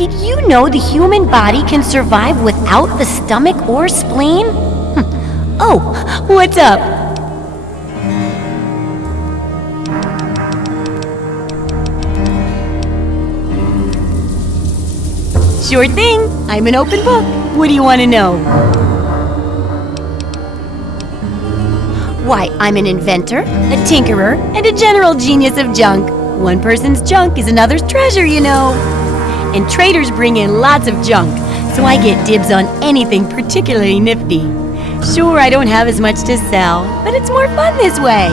Did you know the human body can survive without the stomach or spleen? Oh, what's up? Sure thing. I'm an open book. What do you want to know? Why, I'm an inventor, a tinkerer, and a general genius of junk. One person's junk is another's treasure, you know. And traders bring in lots of junk, so I get dibs on anything particularly nifty. Sure, I don't have as much to sell, but it's more fun this way.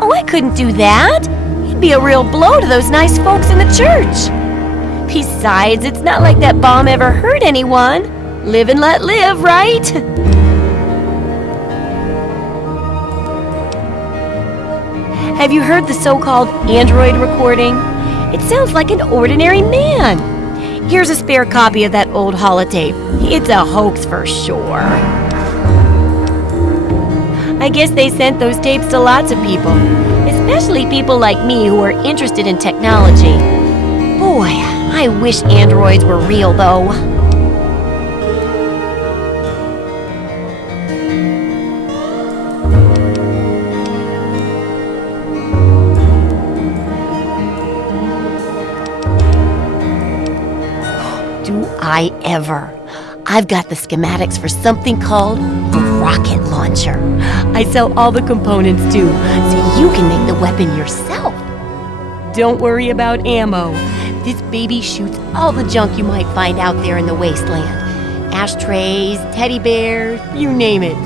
Oh, I couldn't do that. It'd be a real blow to those nice folks in the church. Besides, it's not like that bomb ever hurt anyone. Live and let live, right? Have you heard the so-called android recording? It sounds like an ordinary man. Here's a spare copy of that old holotape. It's a hoax for sure. I guess they sent those tapes to lots of people, especially people like me who are interested in technology. Boy, I wish androids were real, though. Do I ever? I've got the schematics for something called a rocket launcher. I sell all the components too, so you can make the weapon yourself. Don't worry about ammo. This baby shoots all the junk you might find out there in the wasteland. Ashtrays, teddy bears, you name it.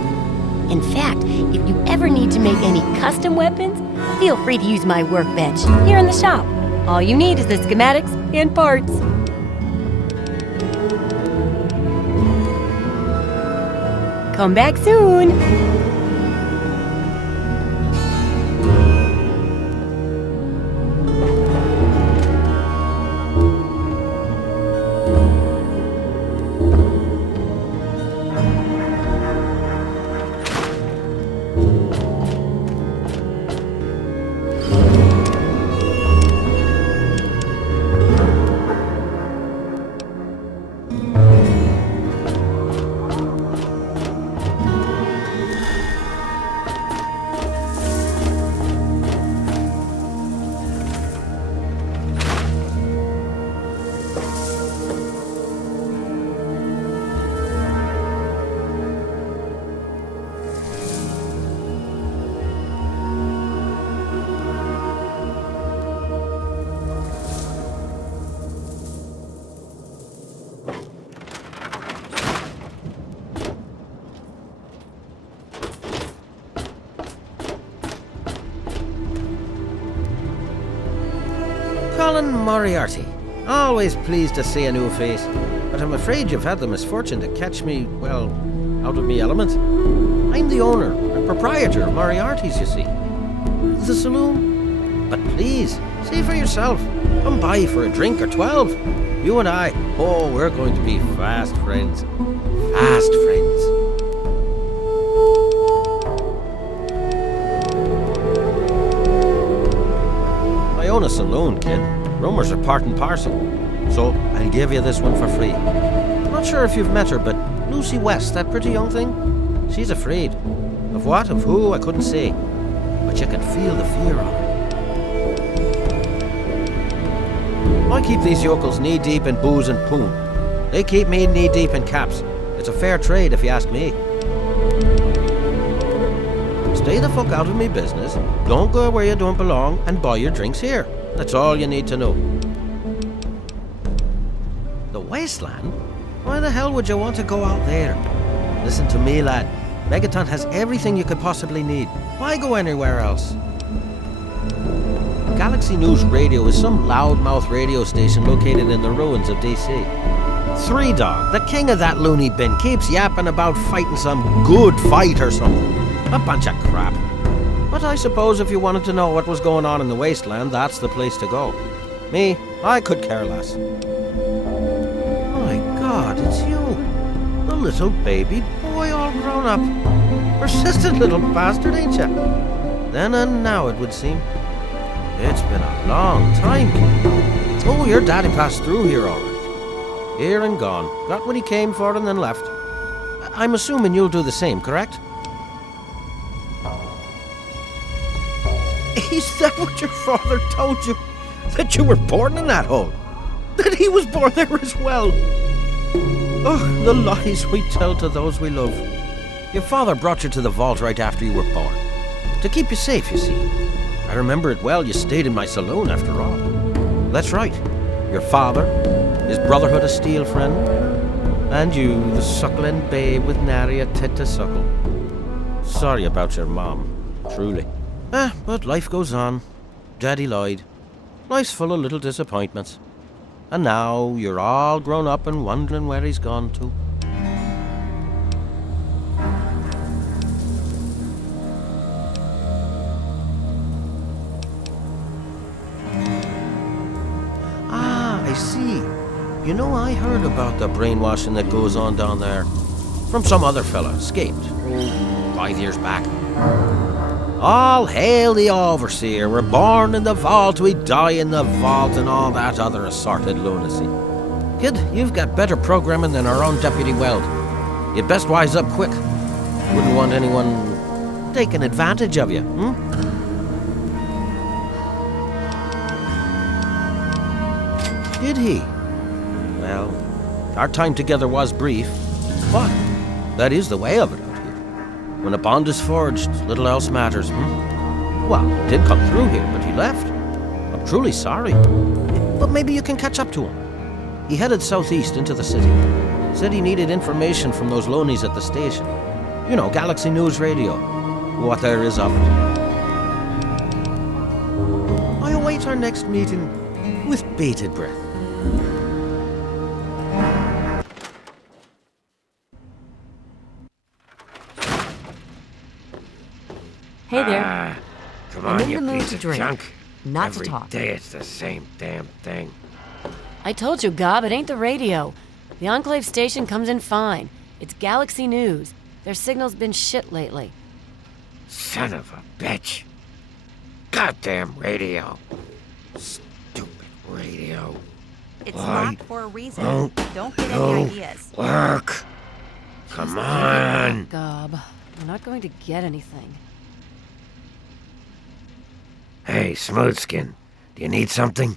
In fact, if you ever need to make any custom weapons, feel free to use my workbench here in the shop. All you need is the schematics and parts. Come back soon. Colin Moriarty. Always pleased to see a new face, but I'm afraid you've had the misfortune to catch me, well, out of me element. I'm the owner and proprietor of Moriarty's, you see. The saloon. But please, see for yourself. Come by for a drink or 12. You and I, oh, we're going to be fast friends. Fast friends. I own a saloon, kid. Rumours are part and parcel. So I'll give you this one for free. Not sure if you've met her, but Lucy West, that pretty young thing, she's afraid. Of what, of who, I couldn't say. But you can feel the fear on her. I keep these yokels knee-deep in booze and poon. They keep me knee-deep in caps. It's a fair trade, if you ask me. Stay the fuck out of me business, don't go where you don't belong, and buy your drinks here. That's all you need to know. The wasteland? Why the hell would you want to go out there? Listen to me, lad. Megaton has everything you could possibly need. Why go anywhere else? Galaxy News Radio is some loudmouth radio station located in the ruins of DC. Three Dog, the king of that loony bin, keeps yapping about fighting some good fight or something. A bunch of crap. But I suppose if you wanted to know what was going on in the wasteland, that's the place to go. Me, I could care less. My God, it's you. The little baby boy all grown up. Persistent little bastard, ain't ya? Then and now, it would seem. It's been a long time, kid. Oh, your daddy passed through here all right. Here and gone. Got what he came for and then left. I'm assuming you'll do the same, correct? Is that what your father told you? That you were born in that hole? That he was born there as well? Oh, the lies we tell to those we love. Your father brought you to the vault right after you were born. To keep you safe, you see. I remember it well, you stayed in my saloon after all. That's right. Your father, his Brotherhood of Steel friend, and you, the suckling babe with nary a tit to suckle. Sorry about your mom, truly. But life goes on. Daddy lied. Life's full of little disappointments. And now you're all grown up and wondering where he's gone to. I see. You know, I heard about the brainwashing that goes on down there. From some other fella, escaped. 5 years back. All hail the Overseer. We're born in the vault, we die in the vault, and all that other assorted lunacy. Kid, you've got better programming than our own Deputy Weld. You'd best wise up quick. Wouldn't want anyone taking advantage of you, Did he? Well, our time together was brief, but that is the way of it out here. When a bond is forged, little else matters, Well, he did come through here, but he left. I'm truly sorry. But maybe you can catch up to him. He headed southeast into the city. Said he needed information from those loanies at the station. You know, Galaxy News Radio. What there is of it. I await our next meeting with bated breath. Hey there. Come I'm on, in you the mood piece to of drink, junk. not to Every talk. day it's the same damn thing. I told you, Gob, it ain't the radio. The Enclave station comes in fine. It's Galaxy News. Their signal's been shit lately. Son of a bitch. Goddamn radio. Stupid radio. It's Why locked for a reason. won't Don't get you any ideas. work? Come on. Gob, we're not going to get anything. Hey, Smoothskin. Do you need something?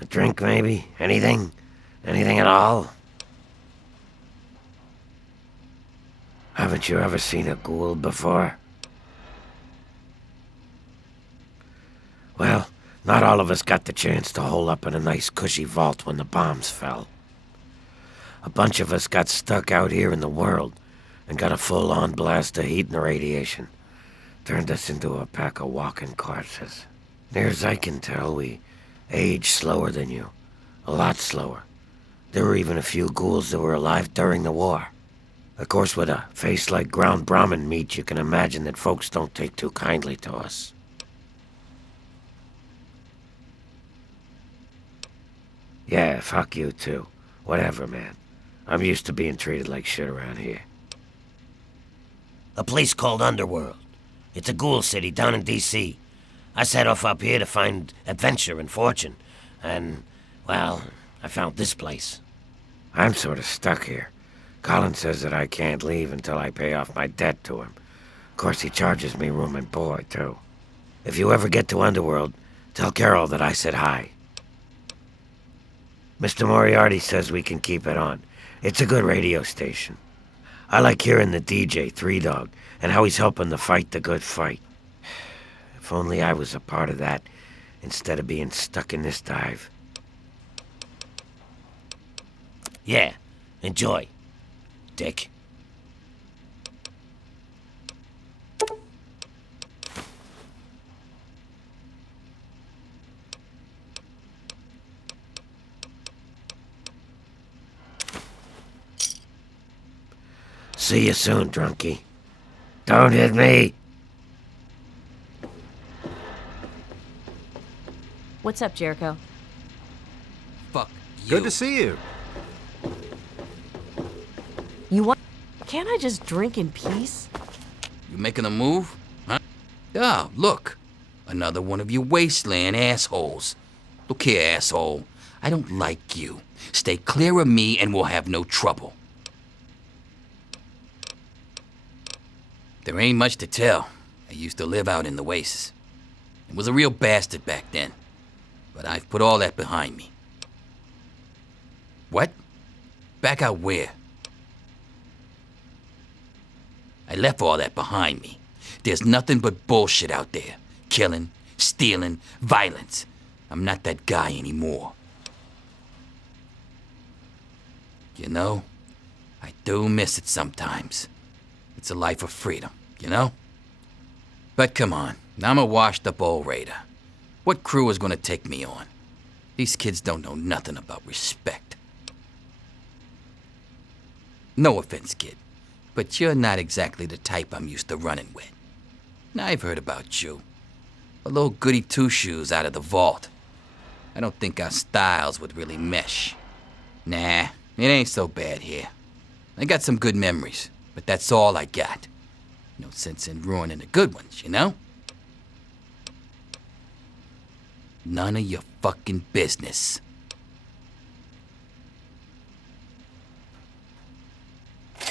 A drink, maybe? Anything? Anything at all? Haven't you ever seen a ghoul before? Well, not all of us got the chance to hole up in a nice cushy vault when the bombs fell. A bunch of us got stuck out here in the world and got a full-on blast of heat and radiation. Turned us into a pack of walking corpses. Near as I can tell, we age slower than you. A lot slower. There were even a few ghouls that were alive during the war. Of course, with a face like ground Brahmin meat, you can imagine that folks don't take too kindly to us. Yeah, fuck you too. Whatever, man. I'm used to being treated like shit around here. A place called Underworld. It's a ghoul city down in D.C. I set off up here to find adventure and fortune. And, well, I found this place. I'm sort of stuck here. Colin says that I can't leave until I pay off my debt to him. Of course, he charges me room and board, too. If you ever get to Underworld, tell Carol that I said hi. Mr. Moriarty says we can keep it on. It's a good radio station. I like hearing the DJ, Three Dog, and how he's helping to fight the good fight. If only I was a part of that, instead of being stuck in this dive. Yeah, enjoy, dick. See you soon, drunkie. Don't hit me. What's up, Jericho? Fuck you. Good to see you. You want... Can't I just drink in peace? You making a move? Huh? Ah, look. Another one of you wasteland assholes. Look here, asshole. I don't like you. Stay clear of me and we'll have no trouble. There ain't much to tell. I used to live out in the wastes. I was a real bastard back then. But I've put all that behind me. What? Back out where? I left all that behind me. There's nothing but bullshit out there. Killing, stealing, violence. I'm not that guy anymore. You know, I do miss it sometimes. It's a life of freedom, you know? But come on, I'm a washed-up old raider. What crew is gonna take me on? These kids don't know nothing about respect. No offense, kid, but you're not exactly the type I'm used to running with. Now, I've heard about you. A little goody two-shoes out of the vault. I don't think our styles would really mesh. Nah, it ain't so bad here. I got some good memories, but that's all I got. No sense in ruining the good ones, you know? None of your fucking business.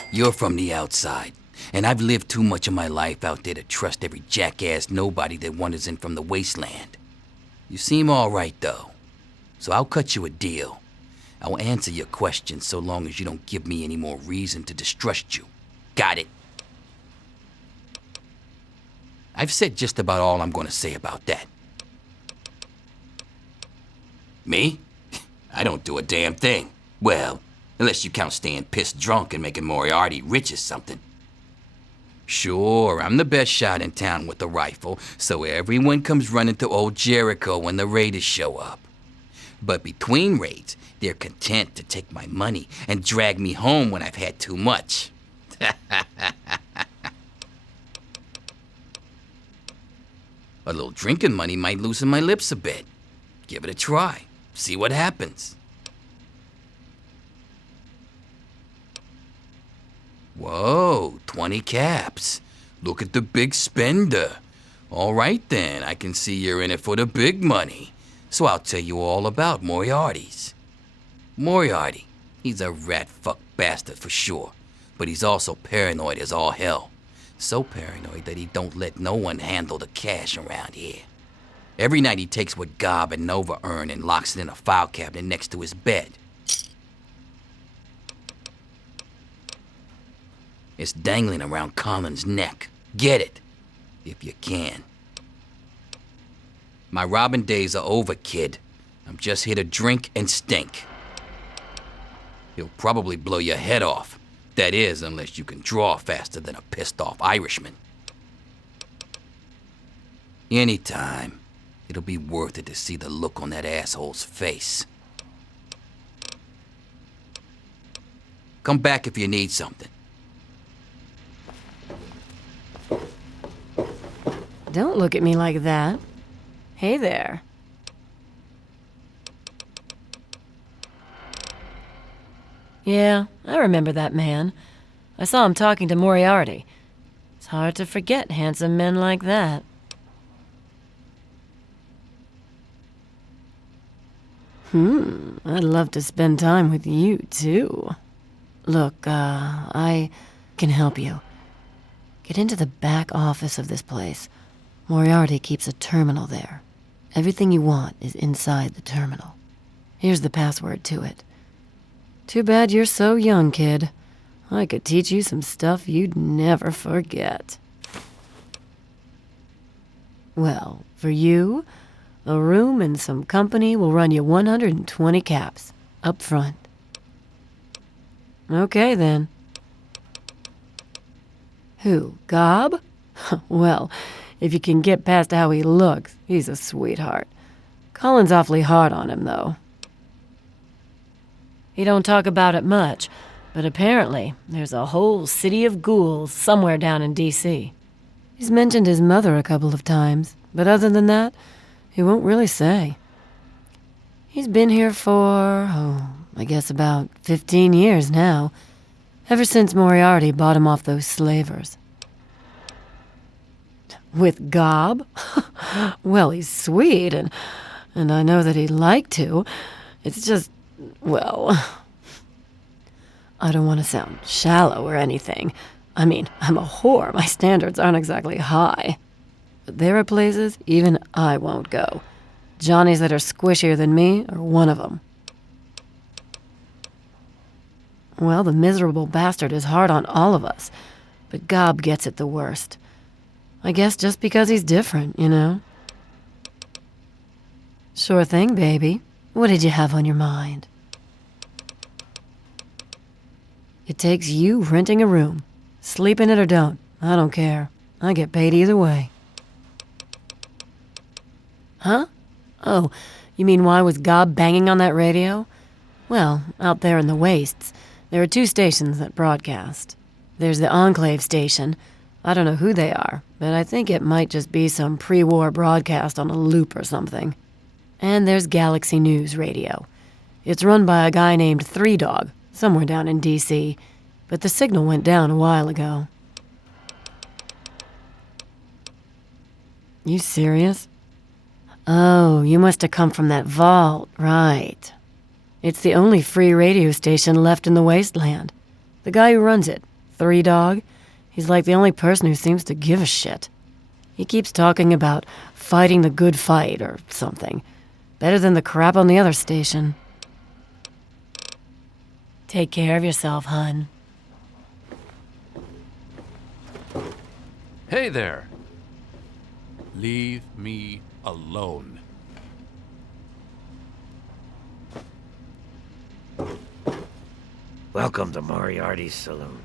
You're from the outside, and I've lived too much of my life out there to trust every jackass nobody that wanders in from the wasteland. You seem all right, though, so I'll cut you a deal. I'll answer your questions so long as you don't give me any more reason to distrust you. Got it? I've said just about all I'm going to say about that. Me? I don't do a damn thing. Well, unless you count staying pissed drunk and making Moriarty rich or something. Sure, I'm the best shot in town with a rifle, so everyone comes running to old Jericho when the raiders show up. But between raids, they're content to take my money and drag me home when I've had too much. A little drinking money might loosen my lips a bit. Give it a try. See what happens. Whoa, 20 caps. Look at the big spender. All right then, I can see you're in it for the big money. So I'll tell you all about Moriarty's. Moriarty, he's a rat-fuck bastard for sure, but he's also paranoid as all hell. So paranoid that he don't let no one handle the cash around here. Every night he takes what Gob and Nova earn and locks it in a file cabinet next to his bed. It's dangling around Colin's neck. Get it, if you can. My robbing days are over, kid. I'm just here to drink and stink. He'll probably blow your head off. That is, unless you can draw faster than a pissed-off Irishman. Anytime. It'll be worth it to see the look on that asshole's face. Come back if you need something. Don't look at me like that. Hey there. Yeah, I remember that man. I saw him talking to Moriarty. It's hard to forget handsome men like that. I'd love to spend time with you, too. Look, I can help you. Get into the back office of this place. Moriarty keeps a terminal there. Everything you want is inside the terminal. Here's the password to it. Too bad you're so young, kid. I could teach you some stuff you'd never forget. Well, for you, a room and some company will run you 120 caps, up front. Okay, then. Who, Gob? Well, if you can get past how he looks, he's a sweetheart. Colin's awfully hard on him, though. He don't talk about it much, But apparently, there's a whole city of ghouls somewhere down in D.C. He's mentioned his mother a couple of times, but other than that, he won't really say. He's been here for, I guess about 15 years now, ever since Moriarty bought him off those slavers. With Gob? Well, he's sweet, and I know that he'd like to. It's just, well, I don't want to sound shallow or anything. I mean, I'm a whore. My standards aren't exactly high. But there are places even I won't go. Johnnies that are squishier than me are one of them. Well, the miserable bastard is hard on all of us, but Gob gets it the worst. I guess just because he's different, you know? Sure thing, baby. What did you have on your mind? It takes you renting a room. Sleep in it or don't. I don't care. I get paid either way. Huh? Oh, you mean why was Gob banging on that radio? Well, out there in the wastes, there are 2 stations that broadcast. There's the Enclave station. I don't know who they are, but I think it might just be some pre-war broadcast on a loop or something. And there's Galaxy News Radio. It's run by a guy named Three Dog, somewhere down in D.C., but the signal went down a while ago. You serious? Oh, you must have come from that vault, right. It's the only free radio station left in the wasteland. The guy who runs it, Three Dog, he's like the only person who seems to give a shit. He keeps talking about fighting the good fight or something. Better than the crap on the other station. Take care of yourself, hun. Hey there. Leave me alone. Welcome to Moriarty's saloon.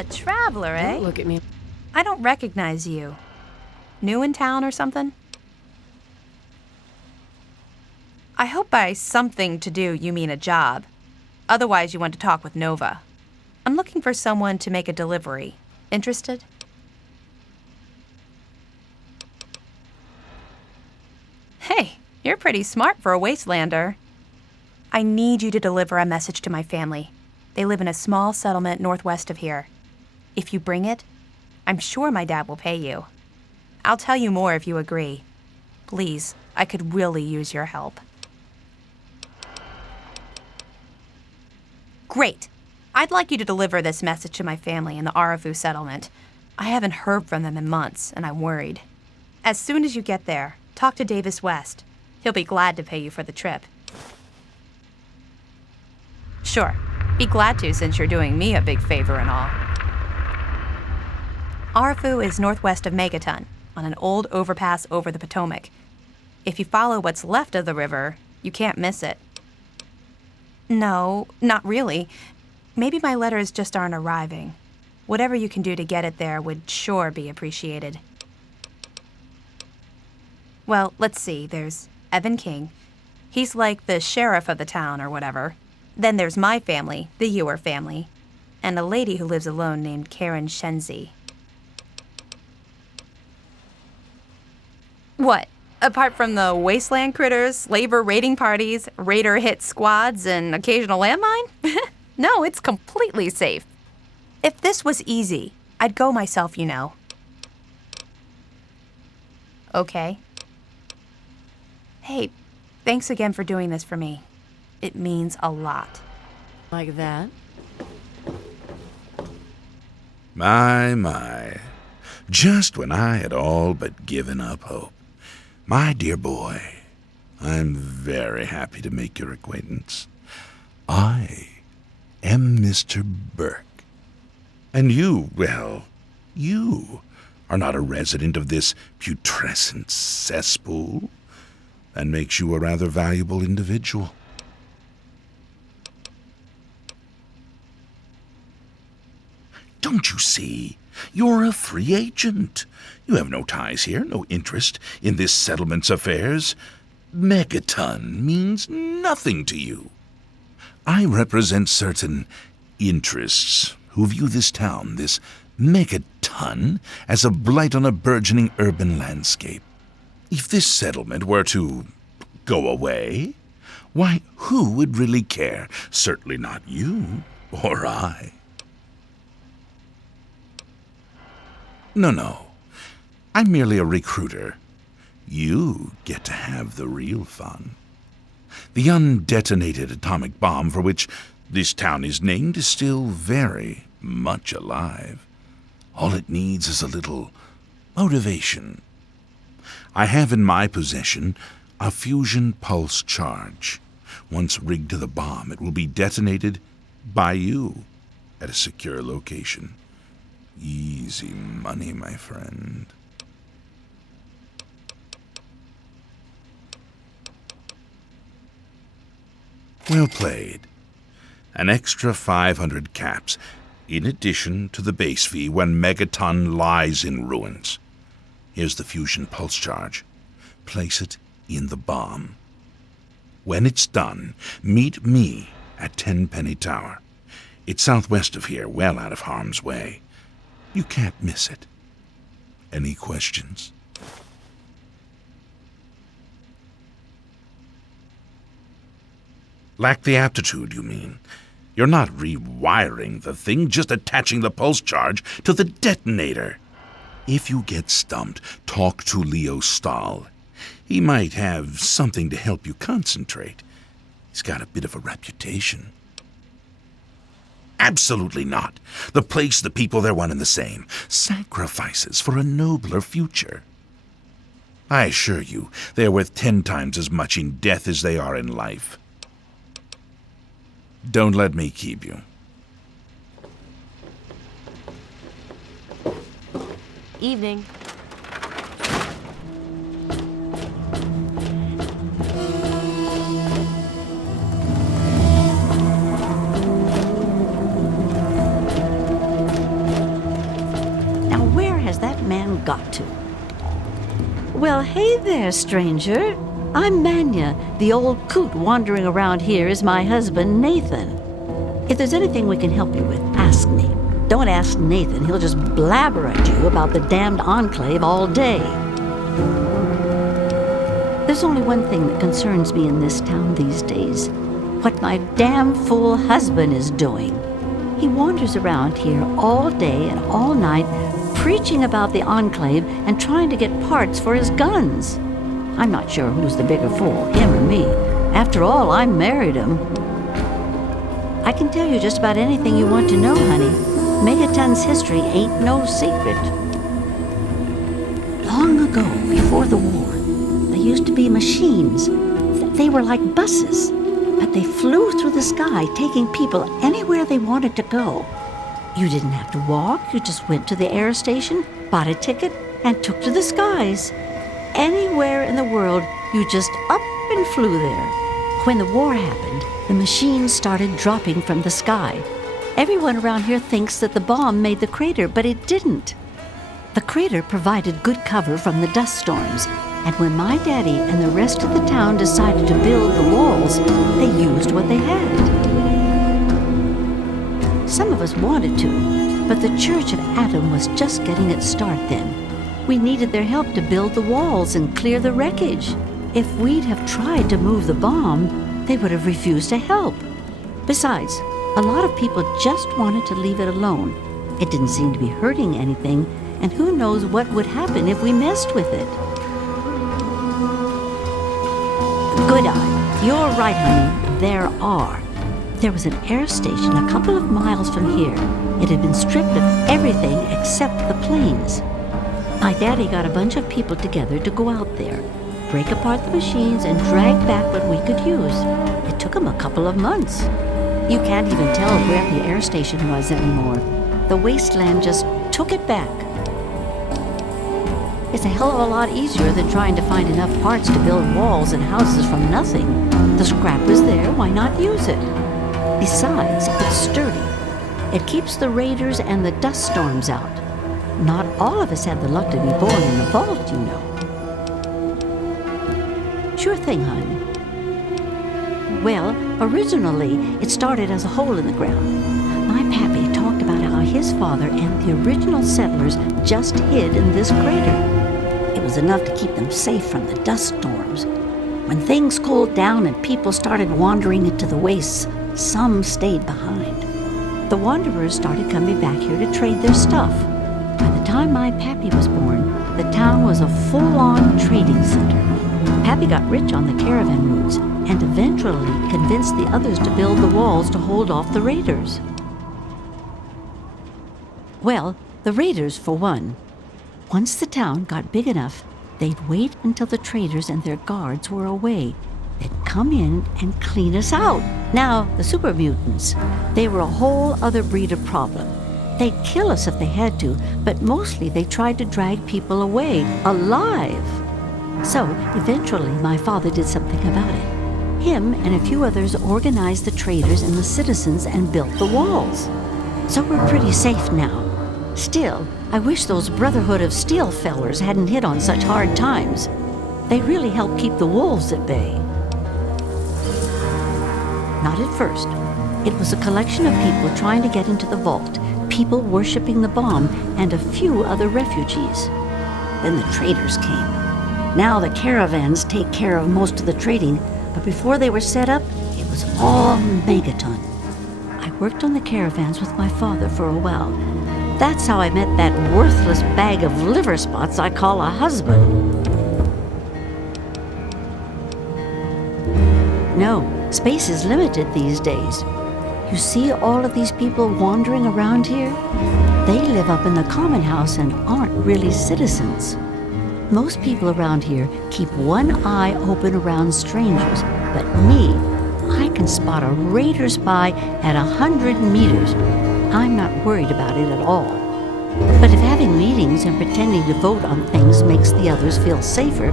A traveler, eh? Don't look at me. I don't recognize you. New in town or something? I hope by something to do you mean a job. Otherwise, you want to talk with Nova. I'm looking for someone to make a delivery. Interested? Hey, you're pretty smart for a wastelander. I need you to deliver a message to my family. They live in a small settlement northwest of here. If you bring it, I'm sure my dad will pay you. I'll tell you more if you agree. Please, I could really use your help. Great. I'd like you to deliver this message to my family in the Arafu settlement. I haven't heard from them in months, and I'm worried. As soon as you get there, talk to Davis West. He'll be glad to pay you for the trip. Sure. Be glad to since you're doing me a big favor and all. Arafu is northwest of Megaton, on an old overpass over the Potomac. If you follow what's left of the river, you can't miss it. No, not really. Maybe my letters just aren't arriving. Whatever you can do to get it there would sure be appreciated. Well, let's see. There's Evan King. He's like the sheriff of the town or whatever. Then there's my family, the Ewer family, and a lady who lives alone named Karen Shenzi. What? Apart from the wasteland critters, labor raiding parties, raider hit squads, and occasional landmine? No, it's completely safe. If this was easy, I'd go myself, you know. Okay. Hey, thanks again for doing this for me. It means a lot. Like that? My. Just when I had all but given up hope. My dear boy, I'm very happy to make your acquaintance. I am Mr. Burke. And you, well, you are not a resident of this putrescent cesspool. That makes you a rather valuable individual. Don't you see? You're a free agent. You have no ties here, no interest in this settlement's affairs. Megaton means nothing to you. I represent certain interests who view this town, this Megaton, as a blight on a burgeoning urban landscape. If this settlement were to go away, why, who would really care? Certainly not you or I. No. I'm merely a recruiter. You get to have the real fun. The undetonated atomic bomb for which this town is named is still very much alive. All it needs is a little motivation. I have in my possession a fusion pulse charge. Once rigged to the bomb, it will be detonated by you at a secure location. Easy money, my friend. Well played. An extra 500 caps, in addition to the base fee when Megaton lies in ruins. Here's the fusion pulse charge. Place it in the bomb. When it's done, meet me at Tenpenny Tower. It's southwest of here, well out of harm's way. You can't miss it. Any questions? Lack the aptitude, you mean? You're not rewiring the thing, just attaching the pulse charge to the detonator. If you get stumped, talk to Leo Stahl. He might have something to help you concentrate. He's got a bit of a reputation. Absolutely not. The place, the people, they're one and the same. Sacrifices for a nobler future. I assure you, they're worth 10 times as much in death as they are in life. Don't let me keep you. Evening. man got to. Well, hey there, stranger. I'm Manya. The old coot wandering around here is my husband, Nathan. If there's anything we can help you with, ask me. Don't ask Nathan. He'll just blabber at you about the damned Enclave all day. There's only one thing that concerns me in this town these days. What my damn fool husband is doing. He wanders around here all day and all night, preaching about the Enclave and trying to get parts for his guns. I'm not sure who's the bigger fool, him or me. After all, I married him. I can tell you just about anything you want to know, honey. Megaton's history ain't no secret. Long ago, before the war, there used to be machines. They were like buses, but they flew through the sky, taking people anywhere they wanted to go. You didn't have to walk, you just went to the air station, bought a ticket, and took to the skies. Anywhere in the world, you just up and flew there. When the war happened, the machines started dropping from the sky. Everyone around here thinks that the bomb made the crater, but it didn't. The crater provided good cover from the dust storms, and when my daddy and the rest of the town decided to build the walls, they used what they had. Some of us wanted to, but the Church of Adam was just getting its start then. We needed their help to build the walls and clear the wreckage. If we'd have tried to move the bomb, they would have refused to help. Besides, a lot of people just wanted to leave it alone. It didn't seem to be hurting anything, and who knows what would happen if we messed with it. Good eye. You're right, honey. There are. There was an air station a couple of miles from here. It had been stripped of everything except the planes. My daddy got a bunch of people together to go out there, break apart the machines, and drag back what we could use. It took them a couple of months. You can't even tell where the air station was anymore. The wasteland just took it back. It's a hell of a lot easier than trying to find enough parts to build walls and houses from nothing. The scrap was there, why not use it? Besides, it's sturdy. It keeps the raiders and the dust storms out. Not all of us had the luck to be born in the vault, you know. Sure thing, hon. Well, originally, it started as a hole in the ground. My pappy talked about how his father and the original settlers just hid in this crater. It was enough to keep them safe from the dust storms. When things cooled down and people started wandering into the wastes, some stayed behind. The wanderers started coming back here to trade their stuff. By the time my pappy was born, the town was a full-on trading center. Pappy got rich on the caravan routes and eventually convinced the others to build the walls to hold off the raiders. Well, the raiders, for one. Once the town got big enough, they'd wait until the traders and their guards were away. They'd come in and clean us out. Now, the super mutants, they were a whole other breed of problem. They'd kill us if they had to, but mostly they tried to drag people away, alive. So, eventually, my father did something about it. Him and a few others organized the traders and the citizens and built the walls. So we're pretty safe now. Still, I wish those Brotherhood of Steel fellers hadn't hit on such hard times. They really helped keep the wolves at bay. Not at first. It was a collection of people trying to get into the vault, people worshipping the bomb, and a few other refugees. Then the traders came. Now the caravans take care of most of the trading, but before they were set up, it was all Megaton. I worked on the caravans with my father for a while. That's how I met that worthless bag of liver spots I call a husband. No, space is limited these days. You see all of these people wandering around here? They live up in the common house and aren't really citizens. Most people around here keep one eye open around strangers, but me, I can spot a raider spy at 100 meters. I'm not worried about it at all. But if having meetings and pretending to vote on things makes the others feel safer,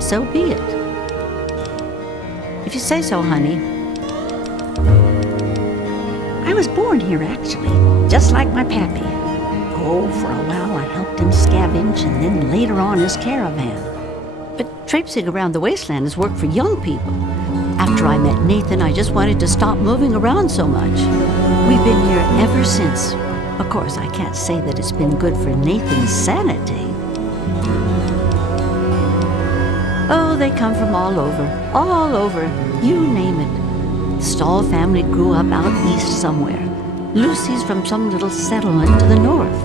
so be it. If you say so, honey. I was born here, actually, just like my pappy. Oh, for a while I helped him scavenge and then later on his caravan. But traipsing around the wasteland is work for young people. After I met Nathan, I just wanted to stop moving around so much. We've been here ever since. Of course, I can't say that it's been good for Nathan's sanity. Oh, they come from all over, you name it. The Stahl family grew up out east somewhere. Lucy's from some little settlement to the north.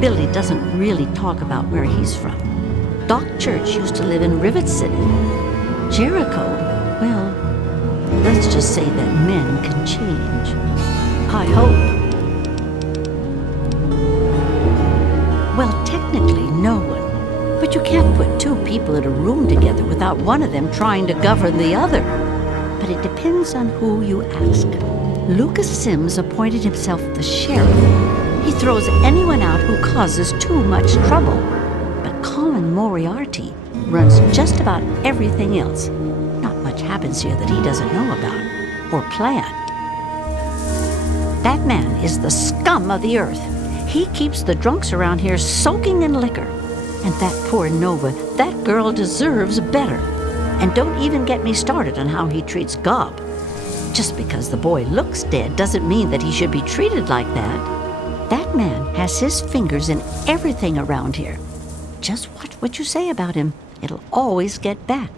Billy doesn't really talk about where he's from. Doc Church used to live in Rivet City. Jericho, well, let's just say that men can change. I hope. Well, technically, no one. But you can't put two people in a room together without one of them trying to govern the other. But it depends on who you ask. Lucas Sims appointed himself the sheriff. He throws anyone out who causes too much trouble. But Colin Moriarty runs just about everything else. Not much happens here that he doesn't know about or plan. That man is the scum of the earth. He keeps the drunks around here soaking in liquor. And that poor Nova, that girl deserves better. And don't even get me started on how he treats Gob. Just because the boy looks dead doesn't mean that he should be treated like that. That man has his fingers in everything around here. Just watch what you say about him. It'll always get back.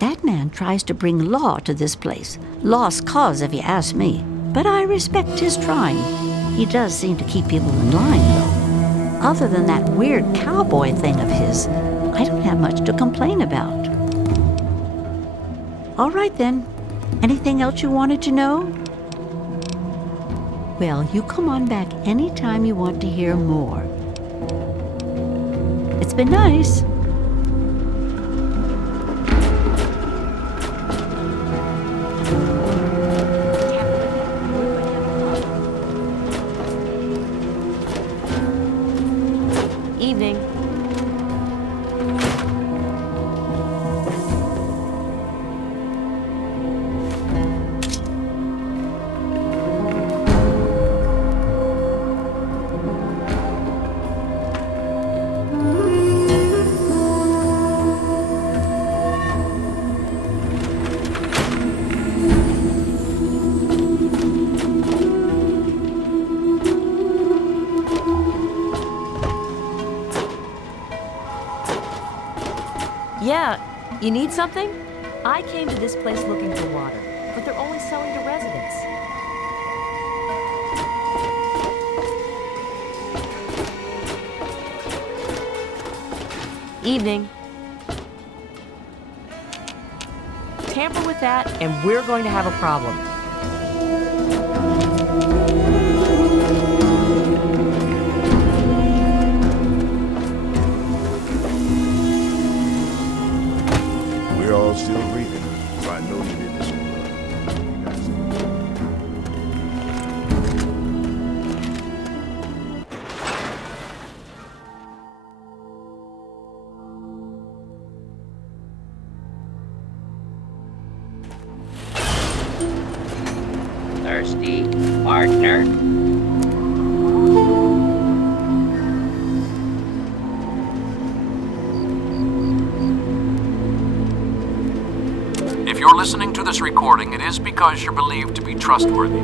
That man tries to bring law to this place. Lost cause, if you ask me. But I respect his trying. He does seem to keep people in line, though. Other than that weird cowboy thing of his, I don't have much to complain about. All right, then. Anything else you wanted to know? Well, you come on back anytime you want to hear more. It's been nice. Evening. Yeah, you need something? I came to this place looking for water, but they're only selling to residents. Evening. Tamper with that, and we're going to have a problem. We're all still breathing, so I know you did this one. You guys. Thirsty, partner? If you're listening to this recording, it is because you're believed to be trustworthy.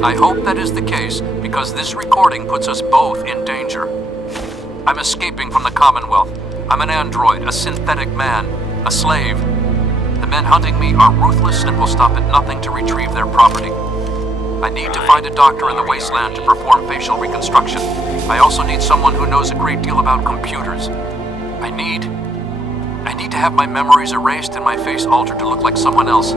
I hope that is the case because this recording puts us both in danger. I'm escaping from the Commonwealth. I'm an android, a synthetic man, a slave. The men hunting me are ruthless and will stop at nothing to retrieve their property. I need to find a doctor in the wasteland to perform facial reconstruction. I also need someone who knows a great deal about computers. I need to have my memories erased and my face altered to look like someone else.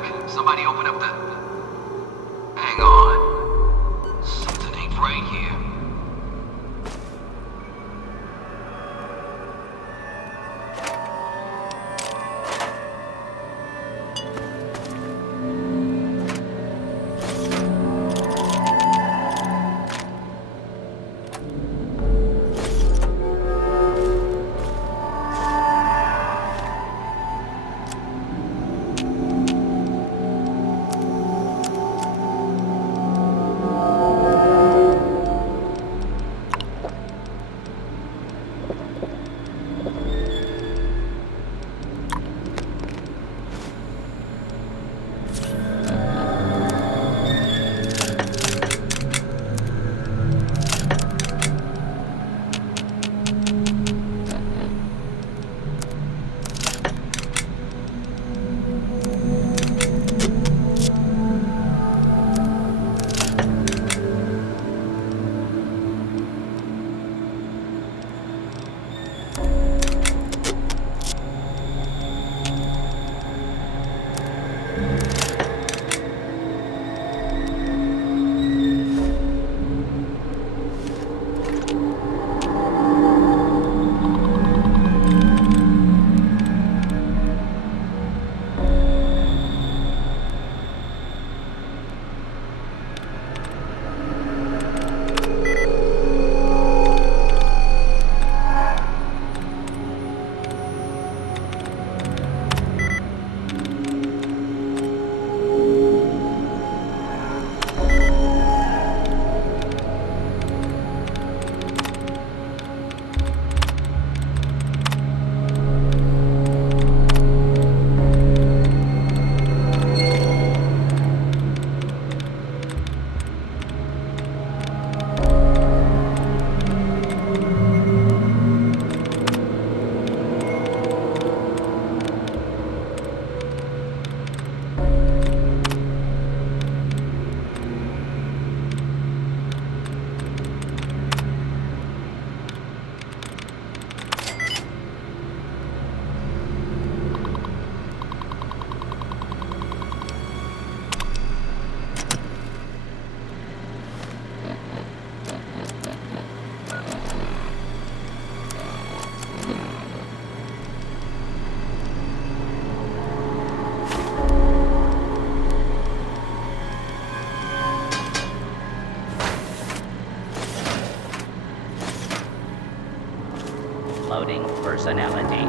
back. Somebody open up the... Hang on. Something ain't right here. Loading personality.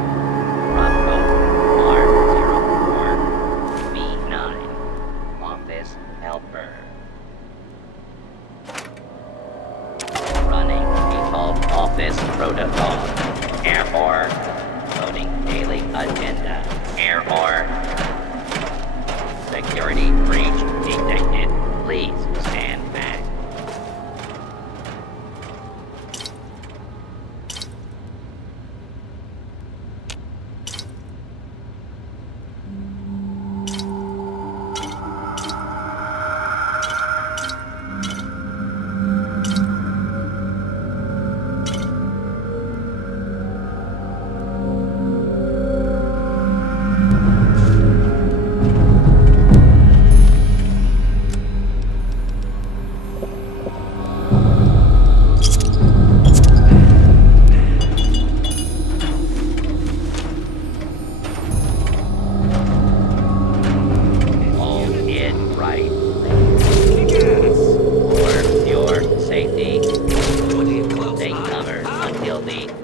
Rocco R04 B9. Office helper. Running default office protocol. Error. Loading daily agenda. Error. Security breach detected. Please stand back.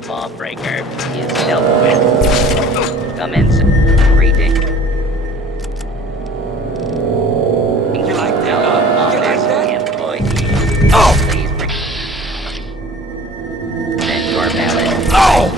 Lawbreaker is dealt with. Commence reading. You like that? You like that? Employee. Oh! Please present your ballot. Oh!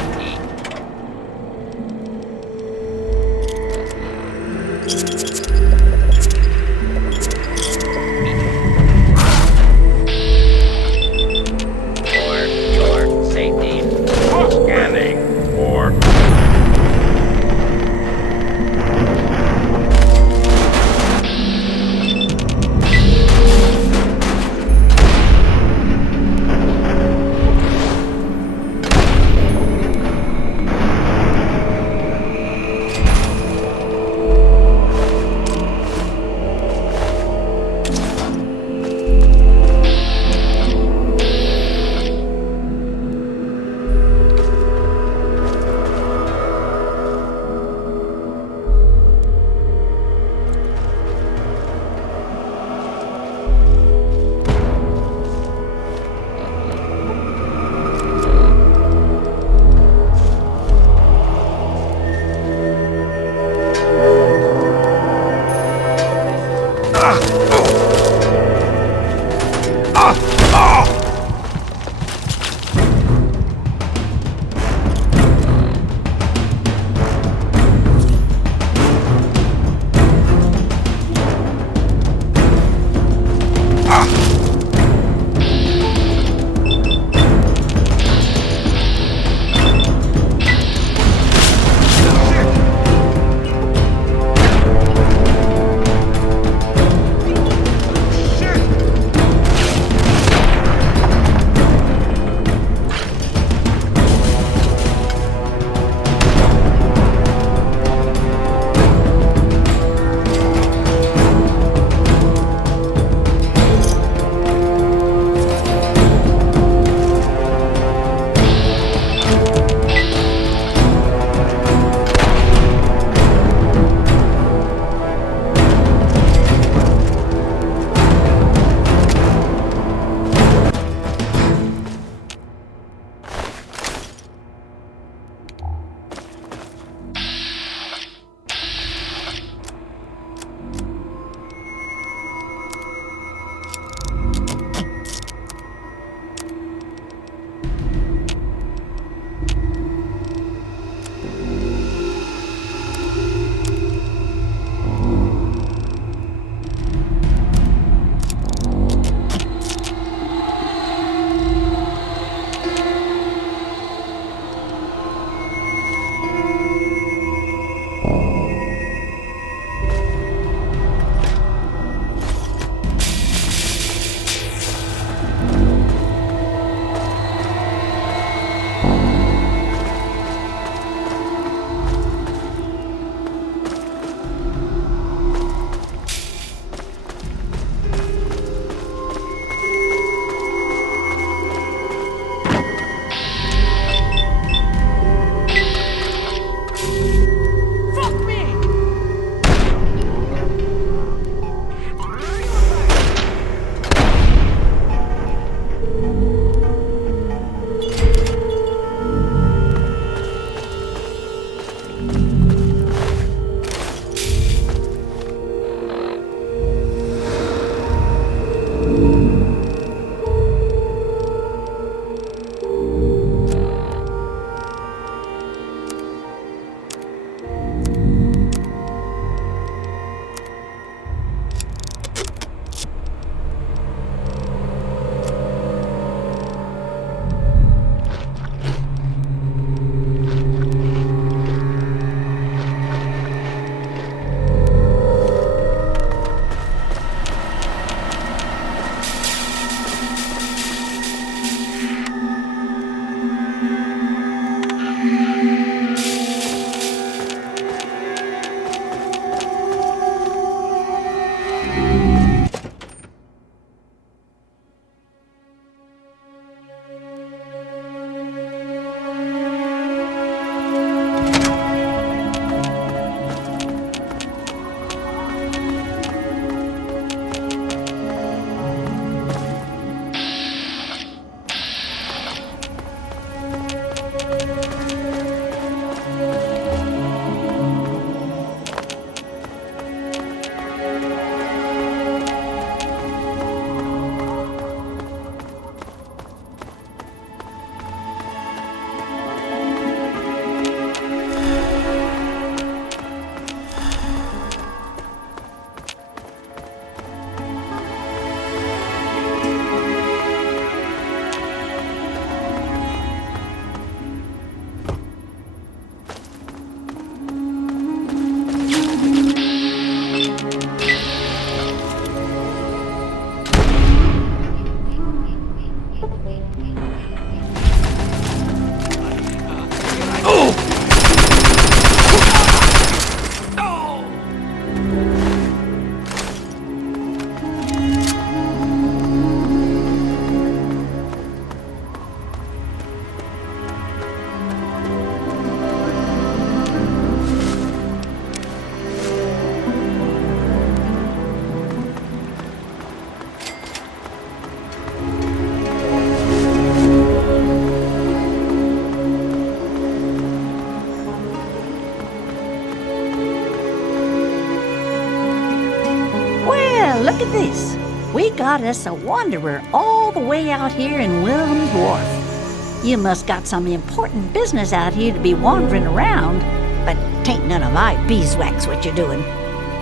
Look at this. We got us a wanderer all the way out here in Wilhelm's Wharf. You must got some important business out here to be wandering around, but 'tain't none of my beeswax what you're doing.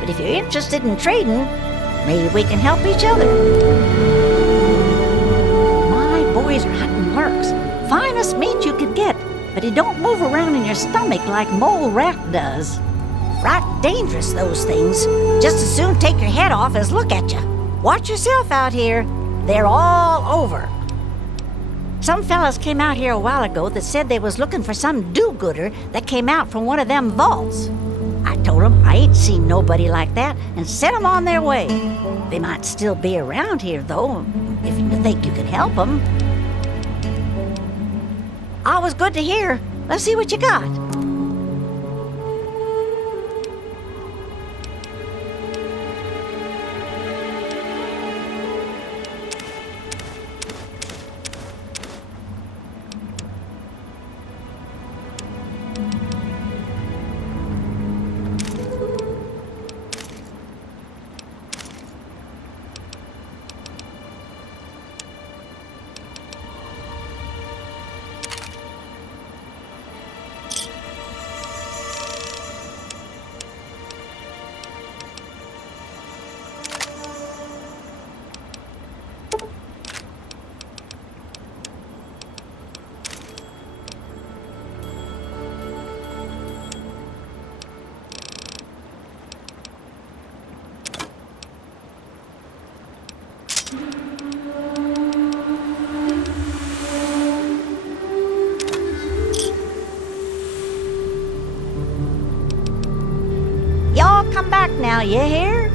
But if you're interested in trading, maybe we can help each other. My boys are hunting lurks. Finest meat you could get, but it don't move around in your stomach like mole rat does. Right dangerous, those things. Just as soon take your head off as look at you. Watch yourself out here. They're all over. Some fellas came out here a while ago that said they was looking for some do-gooder that came out from one of them vaults. I told them I ain't seen nobody like that and sent them on their way. They might still be around here, though, if you think you can help them. Always good to hear. Let's see what you got. Y'all come back now, you hear?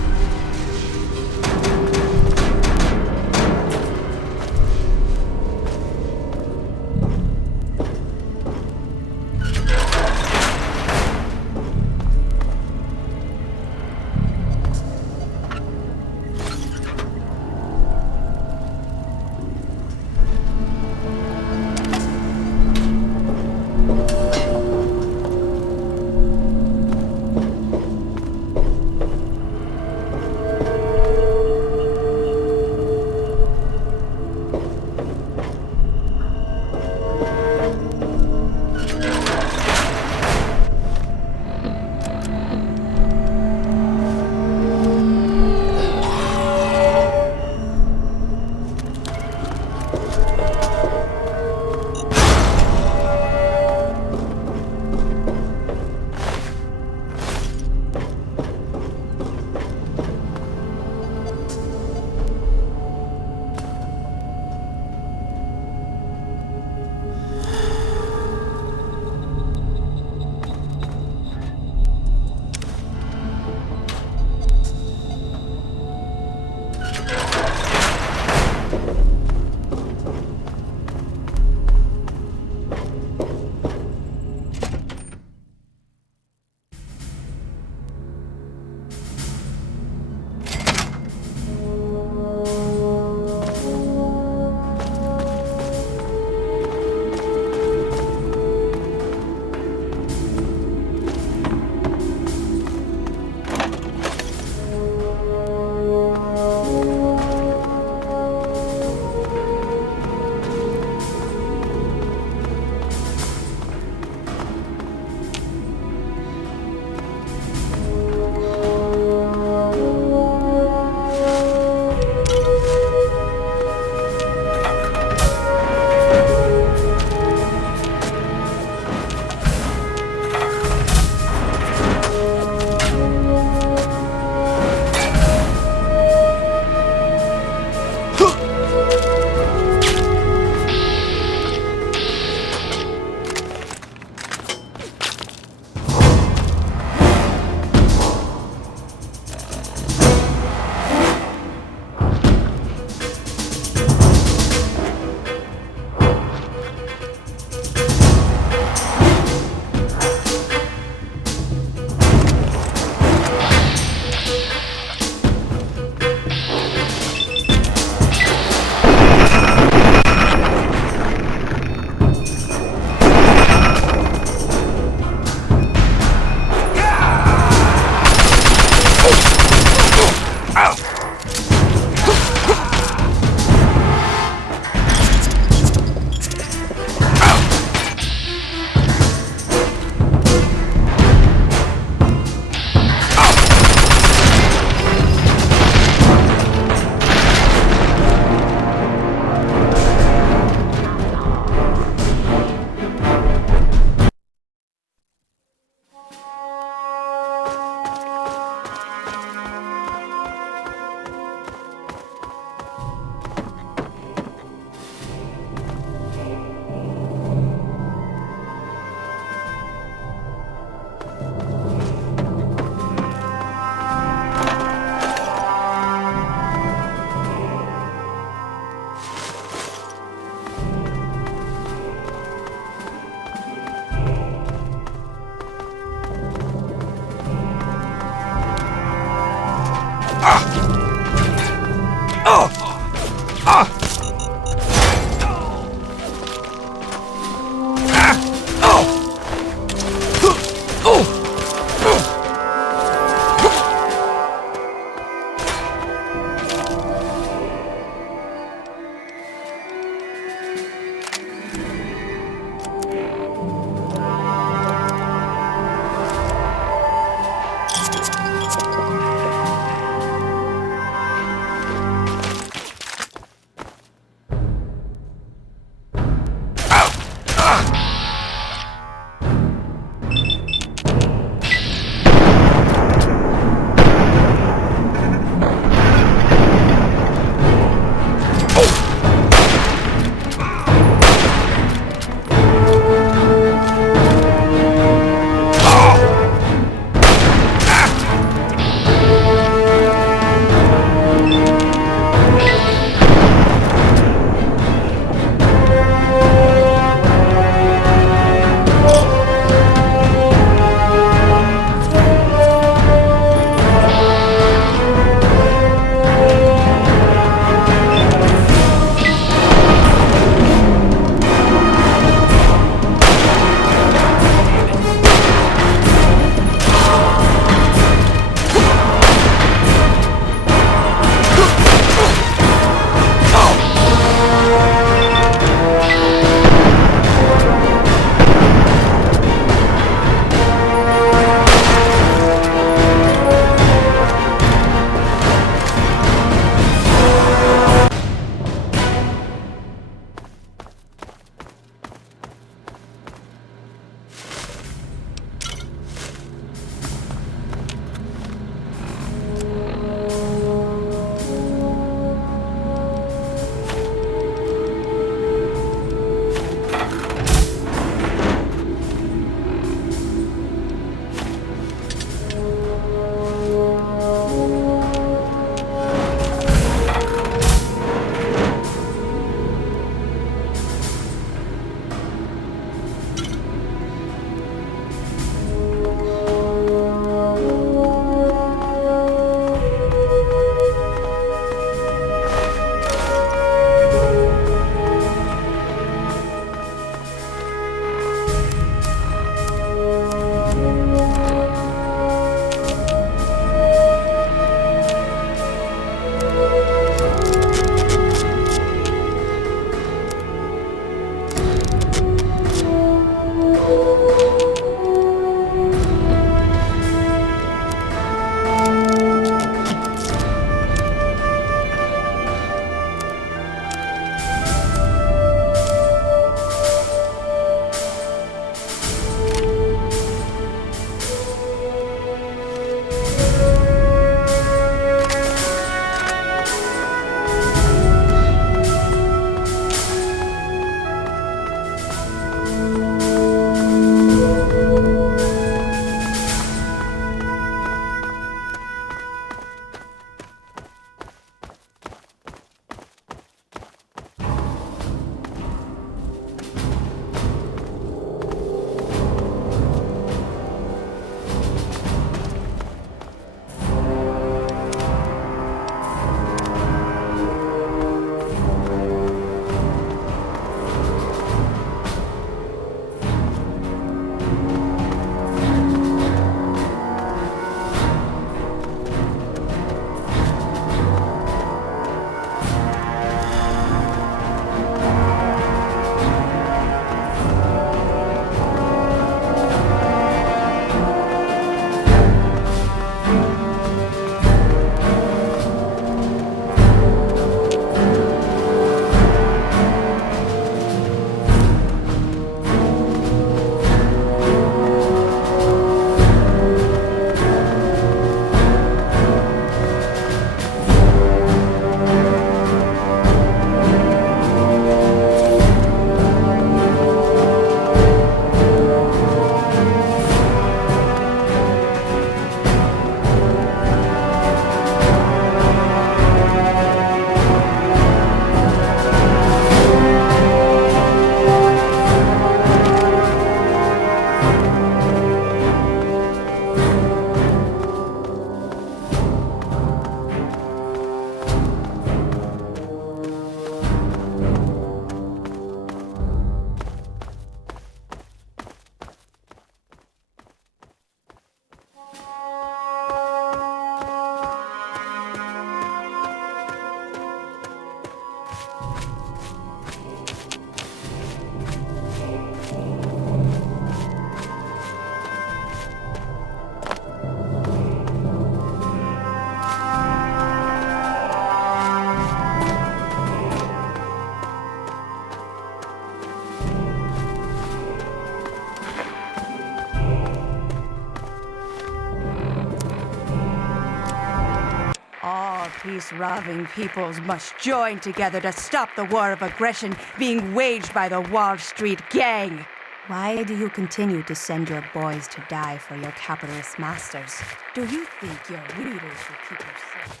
All peace-loving peoples must join together to stop the war of aggression being waged by the Wall Street gang. Why do you continue to send your boys to die for your capitalist masters? Do you think your readers will keep you safe?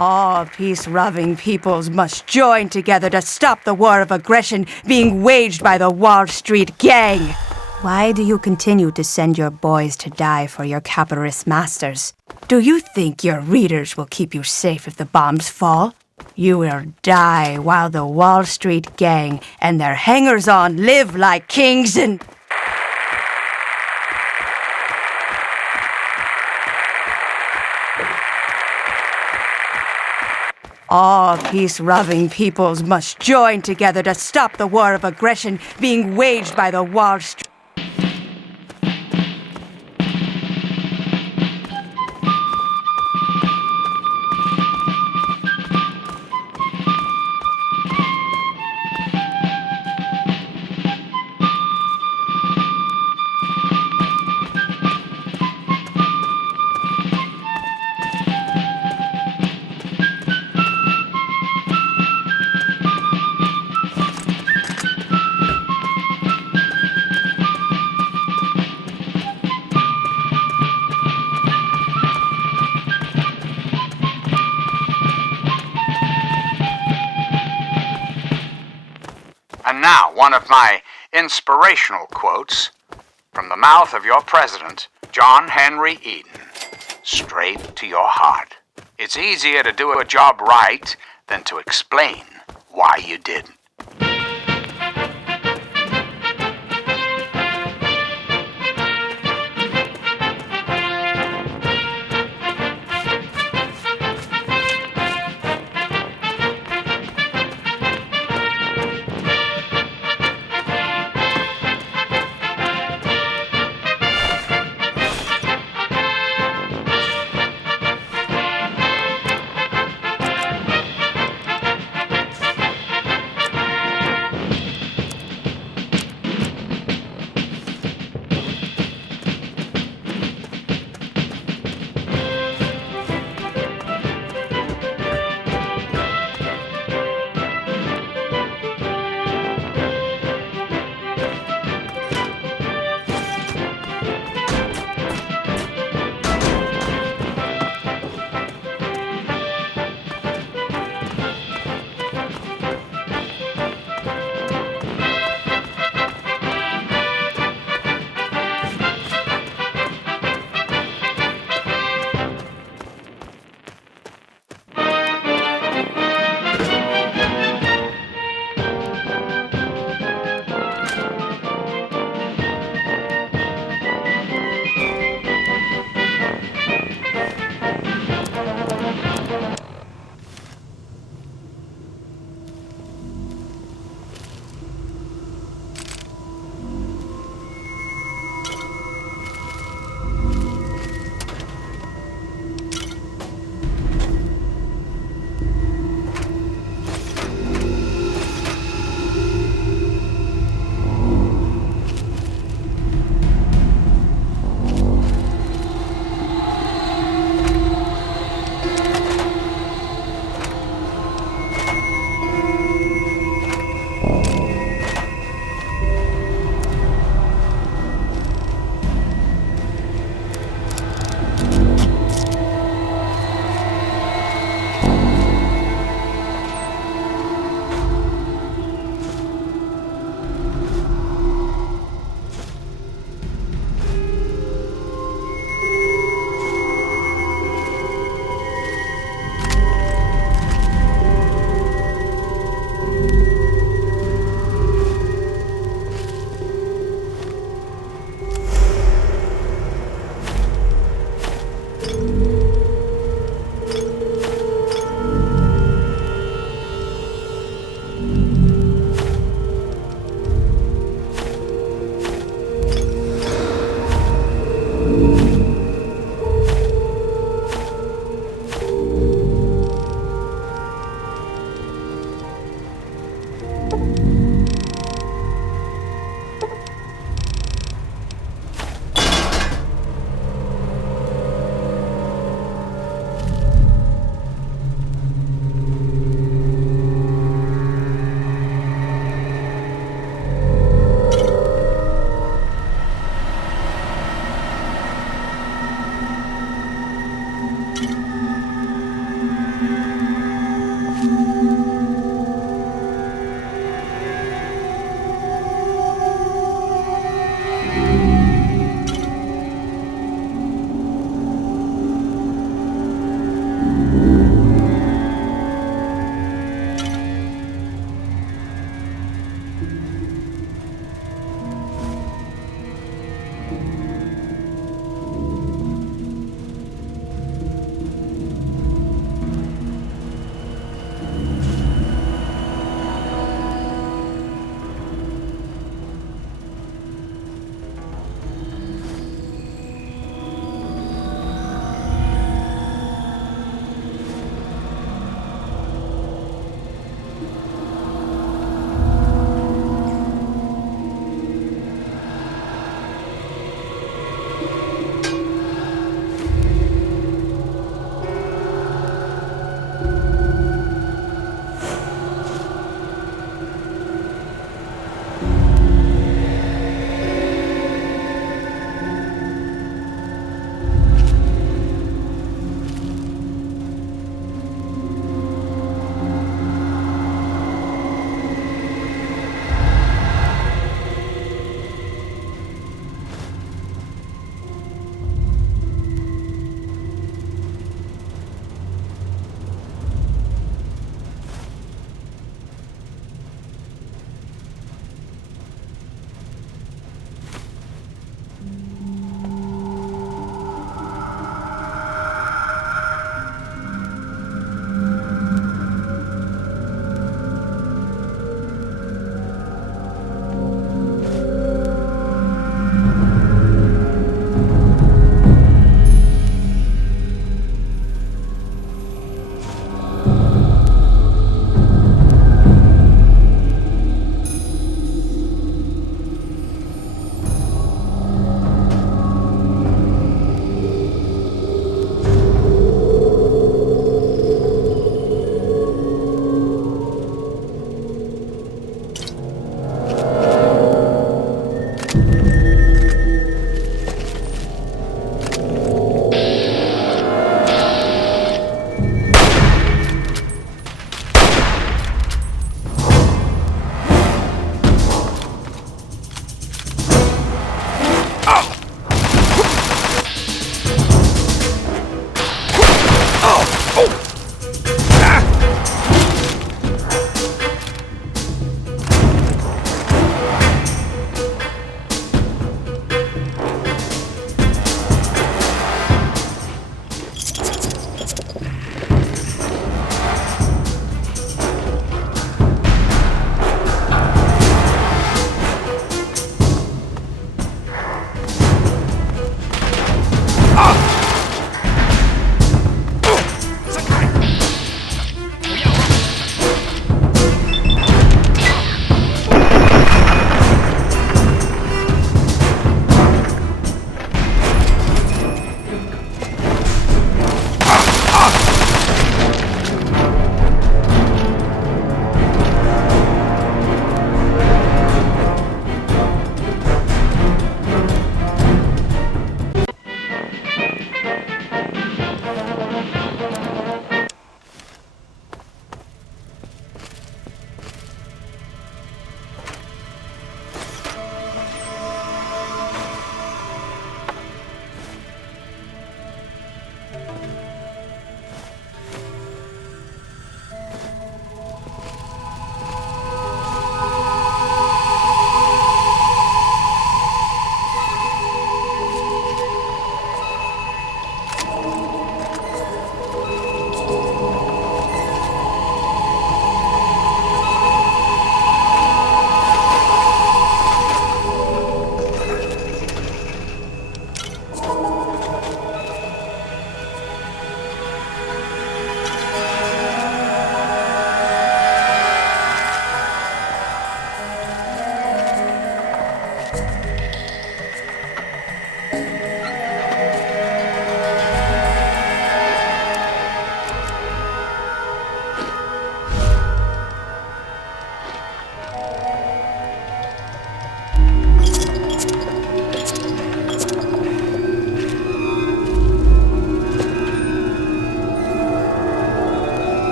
All peace-loving peoples must join together to stop the war of aggression being waged by the Wall Street gang. Why do you continue to send your boys to die for your capitalist masters? Do you think your readers will keep you safe if the bombs fall? You will die while the Wall Street gang and their hangers-on live like kings and... All peace-loving peoples must join together to stop the war of aggression being waged by the Wall Street. And now, one of my inspirational quotes from the mouth of your president, John Henry Eden. Straight to your heart. It's easier to do a job right than to explain why you didn't.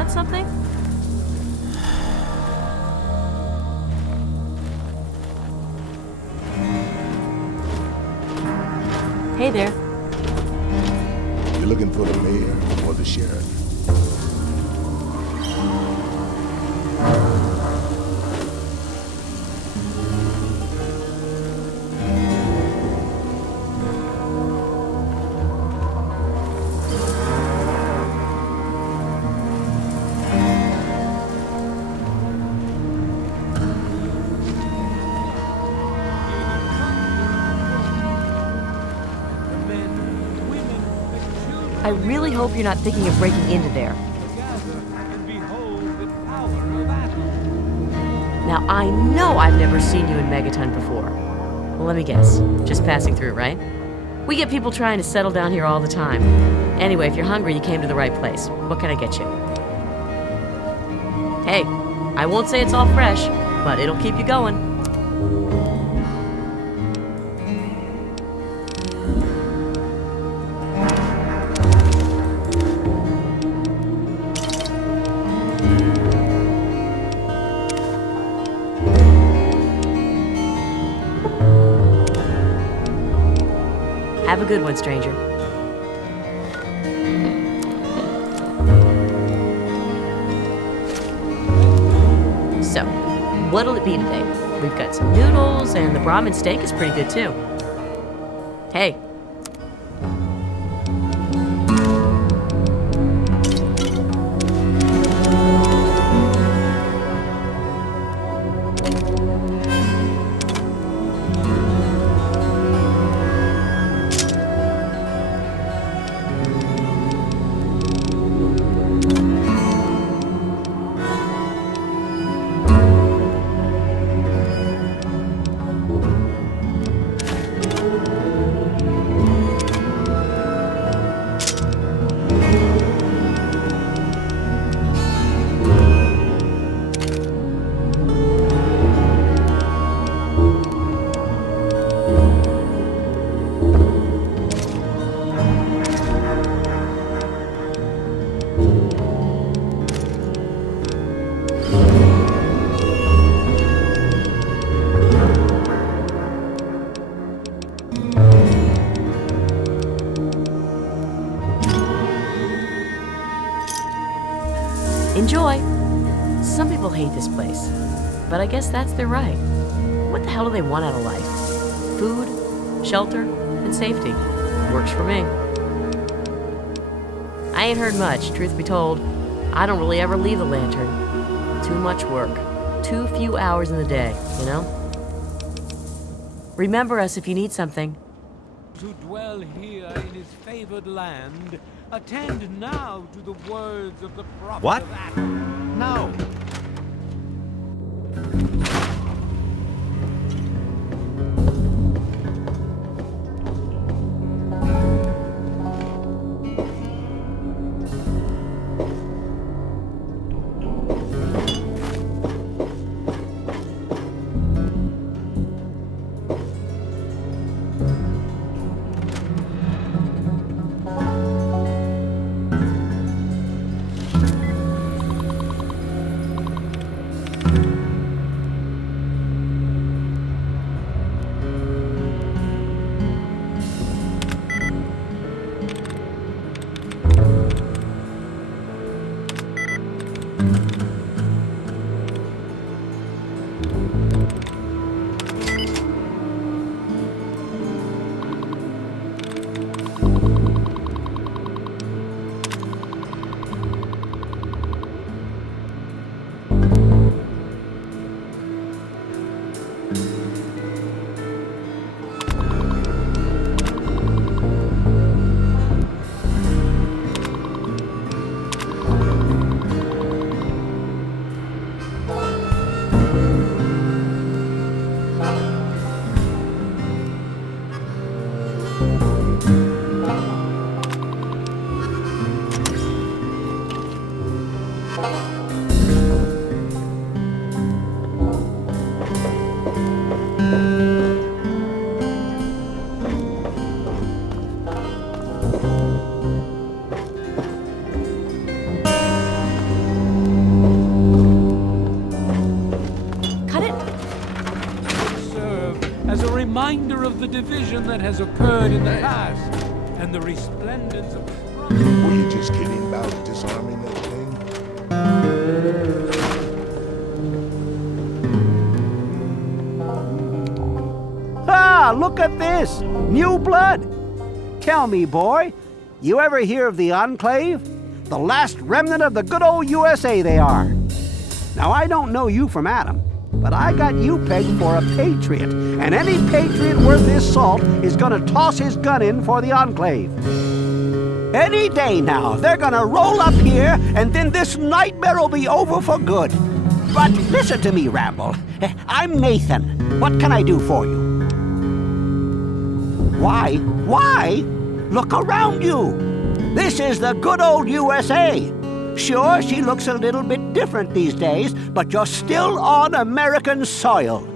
want something? Hey there. You're looking for the mayor or the sheriff? I really hope you're not thinking of breaking into there. Now, I know I've never seen you in Megaton before. Well, let me guess. Just passing through, right? We get people trying to settle down here all the time. Anyway, if you're hungry, you came to the right place. What can I get you? Hey, I won't say it's all fresh, but it'll keep you going. Have a good one, stranger. So, what'll it be today? We've got some noodles, and the Brahmin steak is pretty good too. Hey. Enjoy! Some people hate this place, but I guess that's their right. What the hell do they want out of life? Food, shelter, and safety. Works for me. I ain't heard much, truth be told. I don't really ever leave the lantern. Too much work. Too few hours in the day, you know? Remember us if you need something. To dwell here in his favored land, attend now to the words of the prophet. What? Of Adam. No. as a reminder of the division that has occurred in the past, and the resplendence of the Were you just kidding about disarming that thing? Ah, look at this! New blood! Tell me, boy, you ever hear of the Enclave? The last remnant of the good old USA they are. Now, I don't know you from Adam, but I got you pegged for a patriot, and any patriot worth his salt is gonna toss his gun in for the Enclave. Any day now, they're gonna roll up here, and then this nightmare will be over for good. But listen to me, Ramble. I'm Nathan. What can I do for you? Why? Why? Look around you. This is the good old USA. Sure, she looks a little bit different these days, but you're still on American soil.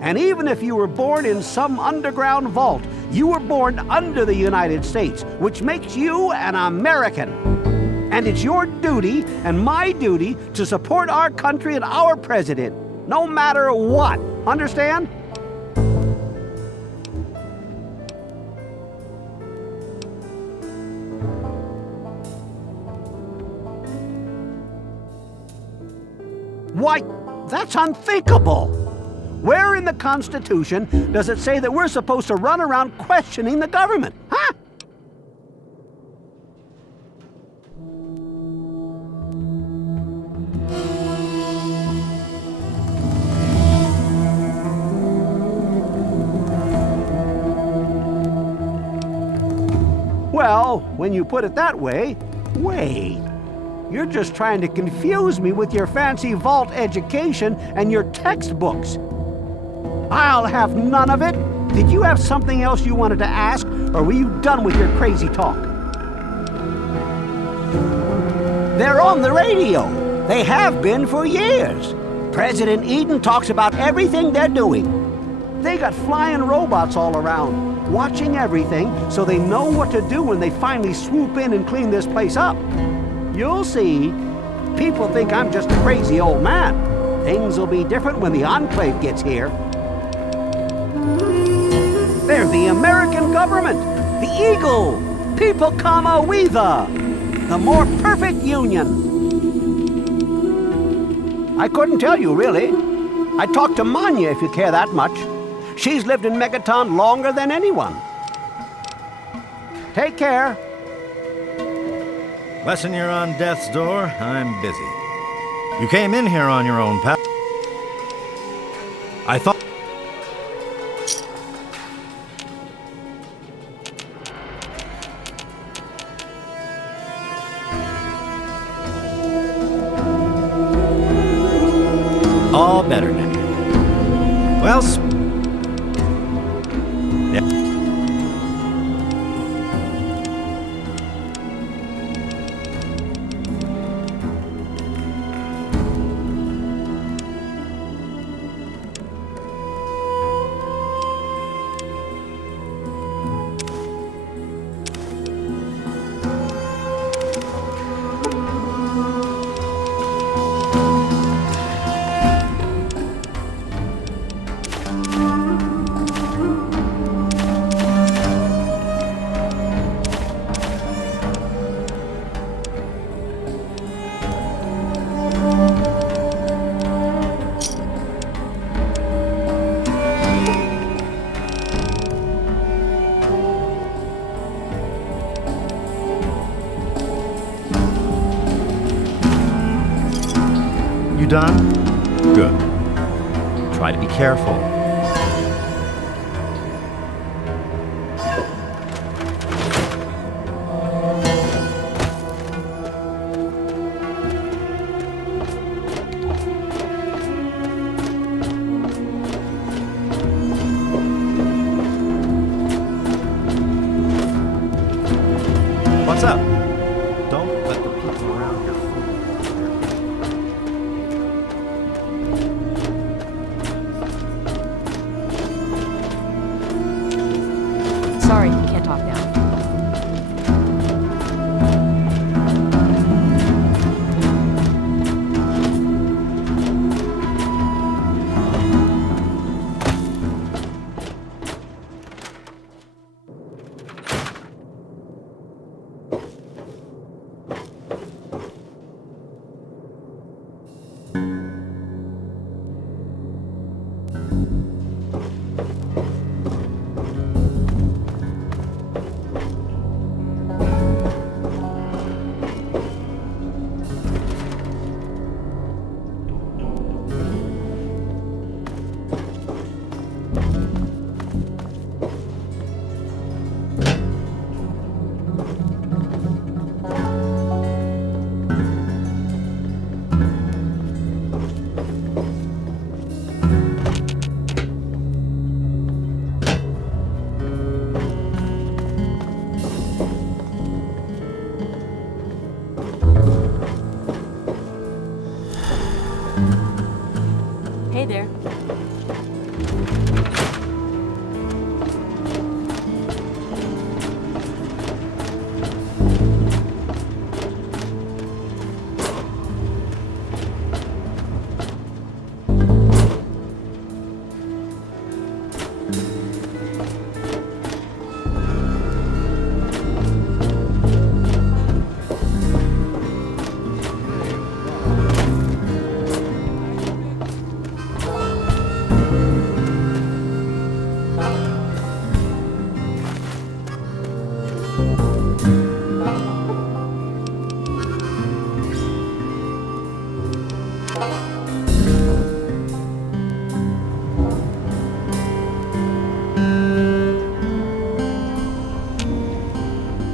And even if you were born in some underground vault, you were born under the United States, which makes you an American. And it's your duty and my duty to support our country and our president, no matter what. Understand? Why, that's unthinkable. Where in the Constitution does it say that we're supposed to run around questioning the government? Huh? Well, when you put it that way, wait. You're just trying to confuse me with your fancy vault education and your textbooks. I'll have none of it. Did you have something else you wanted to ask, or were you done with your crazy talk? They're on the radio. They have been for years. President Eden talks about everything they're doing. They got flying robots all around, watching everything so they know what to do when they finally swoop in and clean this place up. You'll see. People think I'm just a crazy old man. Things will be different when the Enclave gets here. They're the American government, the Eagle, People Comma We the more perfect union. I couldn't tell you, really. I talked to Manya, if you care that much. She's lived in Megaton longer than anyone. Take care. Lesson, you're on death's door. I'm busy. You came in here on your own, pal. I thought... All better now. Well, done? Good. Try to be careful. What's up? Don't let the people around here fool you. Sorry, can't talk now.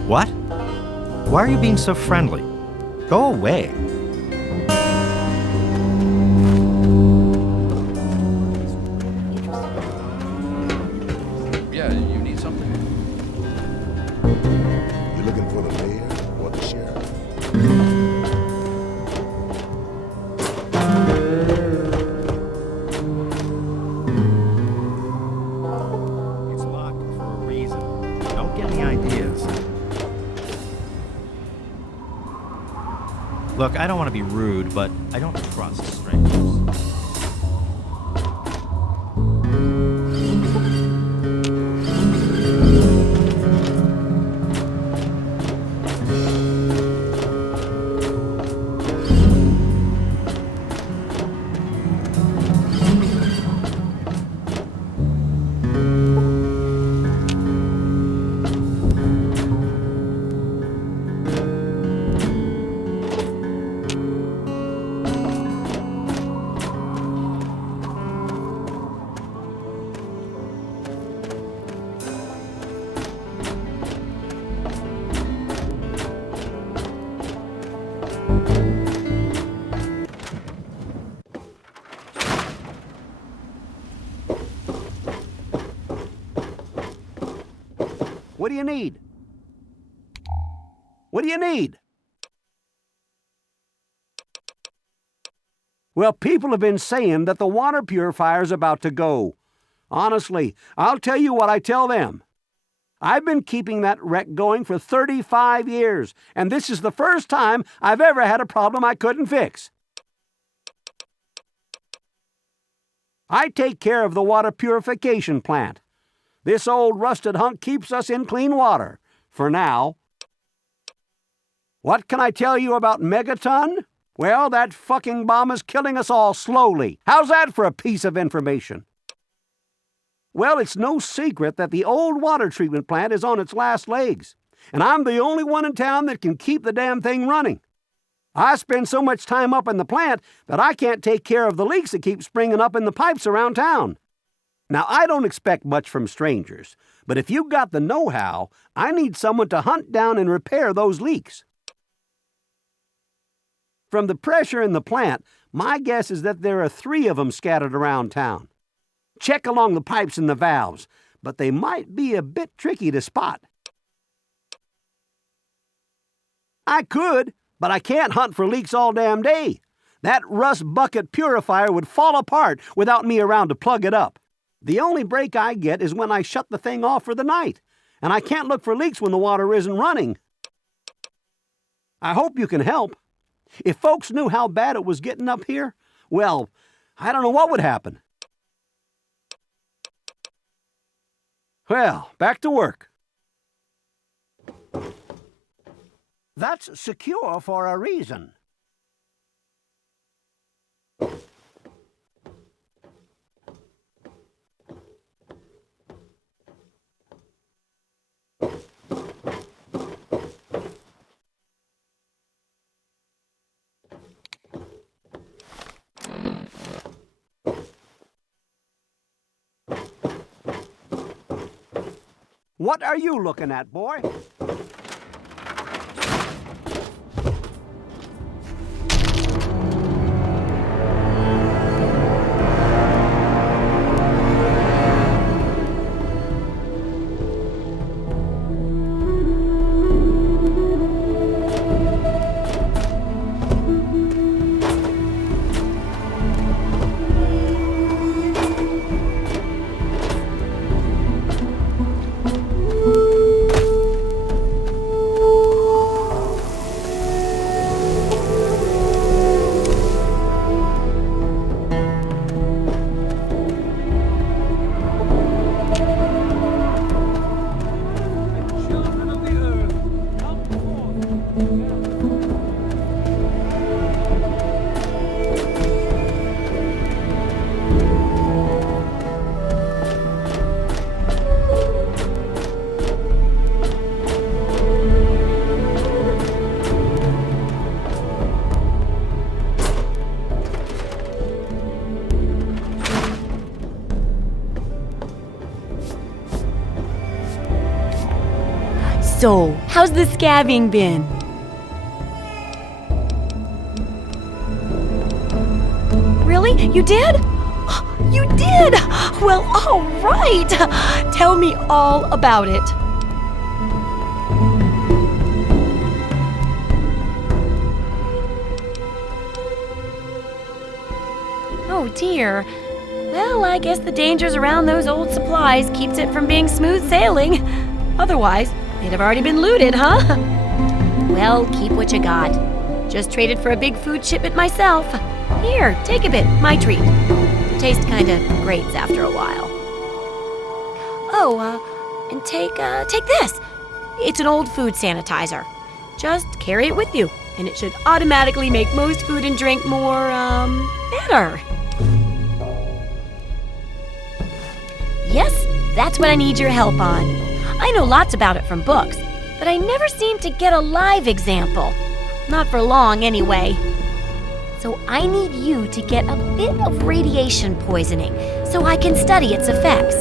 What? Why are you being so friendly? Go away. Yeah, you need something? You looking for the mayor or the sheriff? It's locked for a reason. Don't get any ideas. Look, I don't want to be rude, but I don't trust strangers. What do you need? What do you need? Well, people have been saying that the water purifier's about to go. Honestly, I'll tell you what I tell them. I've been keeping that wreck going for 35 years, and this is the first time I've ever had a problem I couldn't fix. I take care of the water purification plant. This old rusted hunk keeps us in clean water, for now. What can I tell you about Megaton? Well, that fucking bomb is killing us all slowly. How's that for a piece of information? Well, it's no secret that the old water treatment plant is on its last legs, and I'm the only one in town that can keep the damn thing running. I spend so much time up in the plant that I can't take care of the leaks that keep springing up in the pipes around town. Now, I don't expect much from strangers, but if you've got the know-how, I need someone to hunt down and repair those leaks. From the pressure in the plant, my guess is that there are 3 of them scattered around town. Check along the pipes and the valves, but they might be a bit tricky to spot. I could, but I can't hunt for leaks all damn day. That rust bucket purifier would fall apart without me around to plug it up. The only break I get is when I shut the thing off for the night, and I can't look for leaks when the water isn't running. I hope you can help. If folks knew how bad it was getting up here, well, I don't know what would happen. Well, back to work. That's secure for a reason. What are you looking at, boy? So, how's the scabbing been? Really? You did? You did! Well, all right! Tell me all about it. Oh dear. Well, I guess the dangers around those old supplies keeps it from being smooth sailing. Otherwise, they'd have already been looted, huh? Well, keep what you got. Just traded for a big food shipment myself. Here, take a bit, my treat. Tastes kinda grates after a while. Oh, and take this. It's an old food sanitizer. Just carry it with you, and it should automatically make most food and drink more, better. Yes, that's what I need your help on. I know lots about it from books, but I never seem to get a live example. Not for long, anyway. So I need you to get a bit of radiation poisoning so I can study its effects.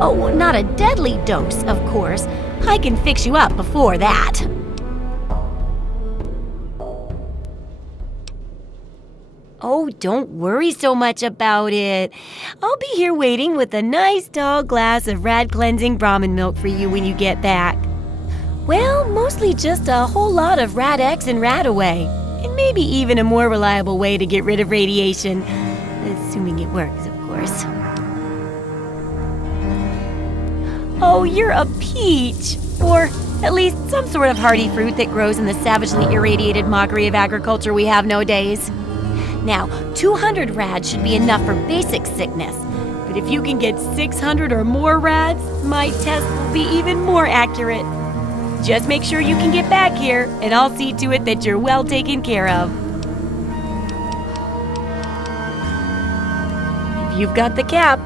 Oh, not a deadly dose, of course. I can fix you up before that. Oh, don't worry so much about it. I'll be here waiting with a nice tall glass of rad-cleansing Brahmin milk for you when you get back. Well, mostly just a whole lot of Rad-X and Rad-Away. And maybe even a more reliable way to get rid of radiation. Assuming it works, of course. Oh, you're a peach! Or at least some sort of hardy fruit that grows in the savagely irradiated mockery of agriculture we have nowadays. Now, 200 rads should be enough for basic sickness. But if you can get 600 or more rads, my test will be even more accurate. Just make sure you can get back here, and I'll see to it that you're well taken care of. If you've got the cap.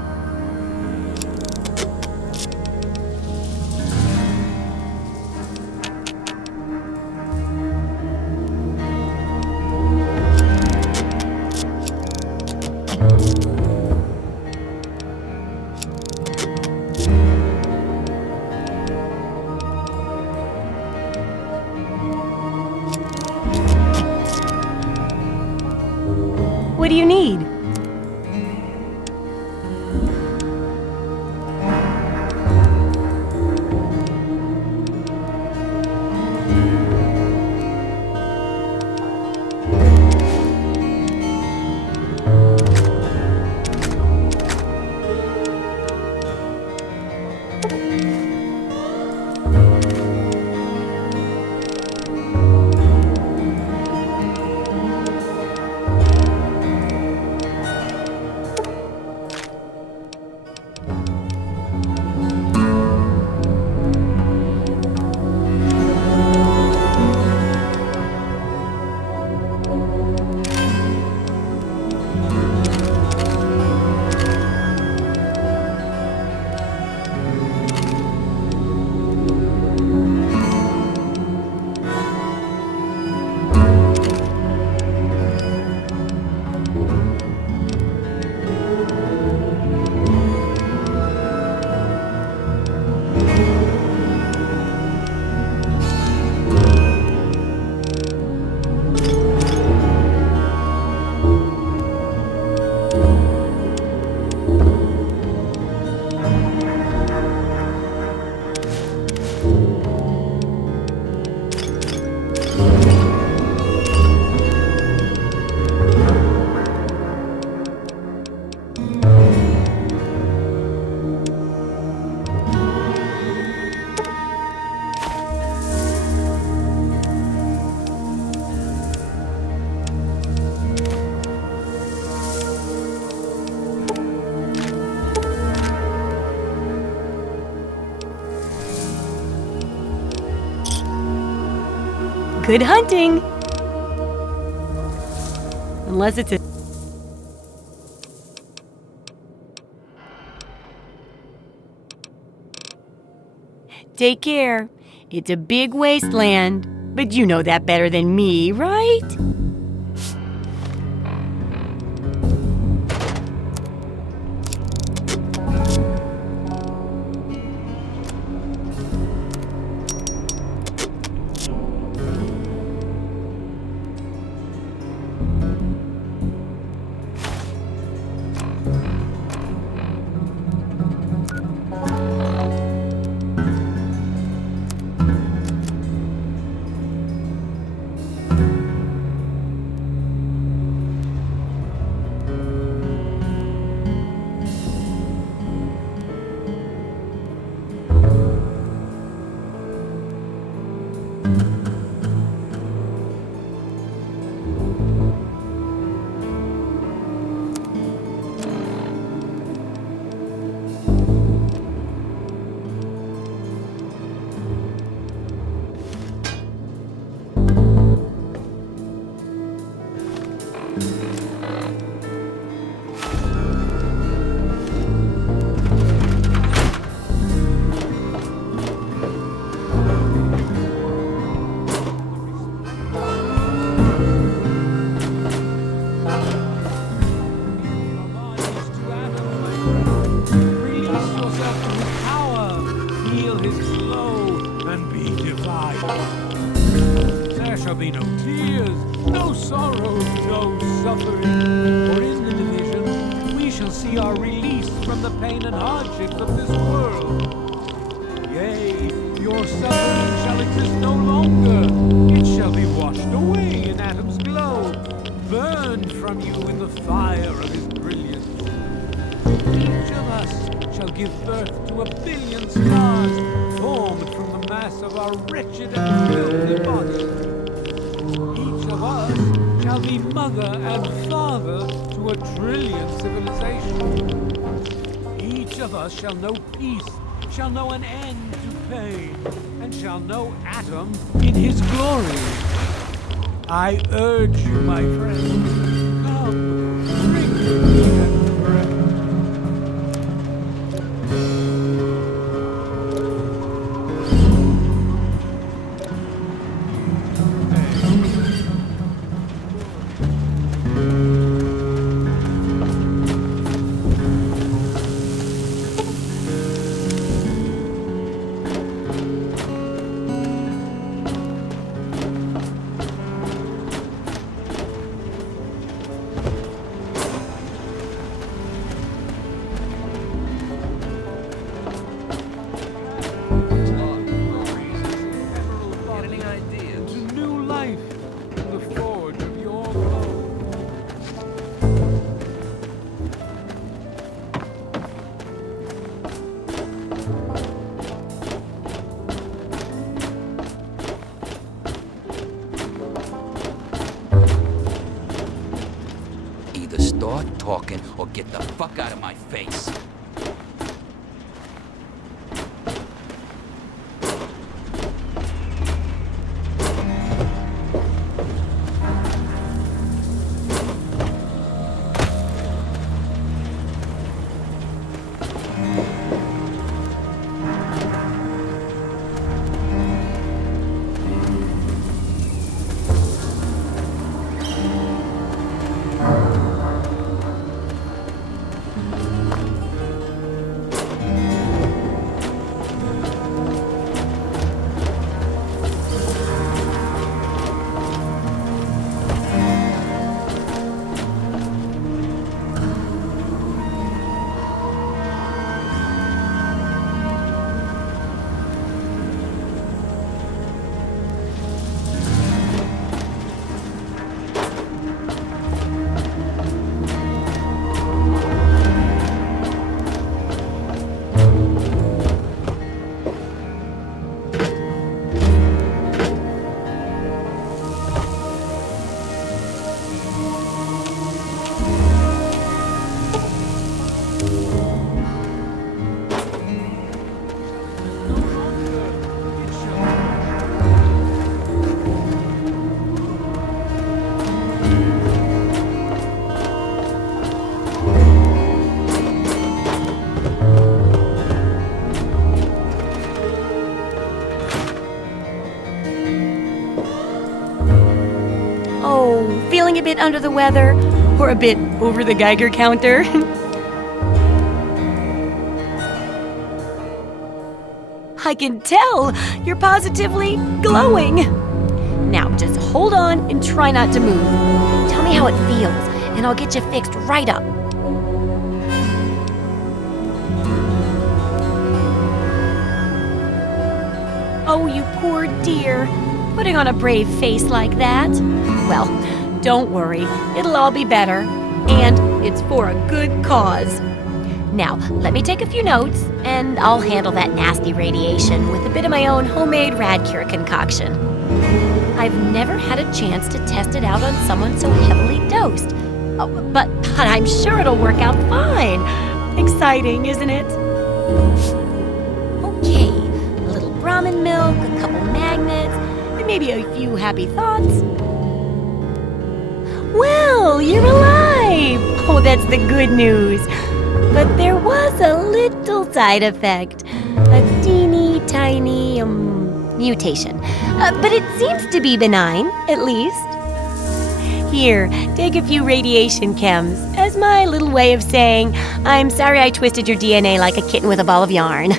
What do you need? Good hunting! Unless it's a... Take care. It's a big wasteland, but you know that better than me, right? shall be no tears, no sorrows, no suffering. For in the division we shall see our release from the pain and hardships of this world. Yea, your suffering shall exist no longer. It shall be washed away in Atom's glow, burned from you in the fire of his brilliance. Each of us shall give birth to a billion stars, formed from the mass of our wretched and filthy bodies. Each of us shall be mother and father to a trillion civilizations. Each of us shall know peace, shall know an end to pain, and shall know Atom in his glory. I urge you, my friends, come, drink and pray. Start talking or get the fuck out of my face. Feeling a bit under the weather, or a bit over the Geiger counter. I can tell you're positively glowing. Now just hold on and try not to move. Tell me how it feels, and I'll get you fixed right up. Oh, you poor dear. Putting on a brave face like that. Well, don't worry, it'll all be better. And it's for a good cause. Now, let me take a few notes, and I'll handle that nasty radiation with a bit of my own homemade Radcure concoction. I've never had a chance to test it out on someone so heavily dosed. Oh, but I'm sure it'll work out fine. Exciting, isn't it? Okay, a little Brahmin milk, a couple magnets, and maybe a few happy thoughts. Well, you're alive! Oh, that's the good news. But there was a little side effect. A teeny tiny mutation. But it seems to be benign, at least. Here, take a few radiation chems as my little way of saying, I'm sorry I twisted your DNA like a kitten with a ball of yarn.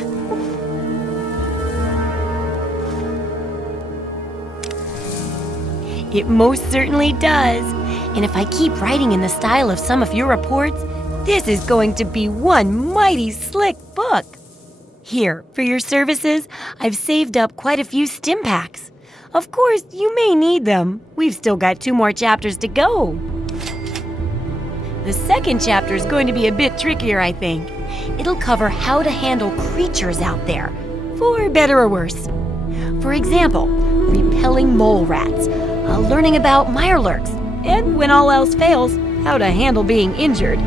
It most certainly does. And if I keep writing in the style of some of your reports, this is going to be one mighty slick book. Here, for your services, I've saved up quite a few stim packs. Of course, you may need them. We've still got 2 more chapters to go. The second chapter is going to be a bit trickier, I think. It'll cover how to handle creatures out there, for better or worse. For example, repelling mole rats, learning about mirelurks, and when all else fails, how to handle being injured.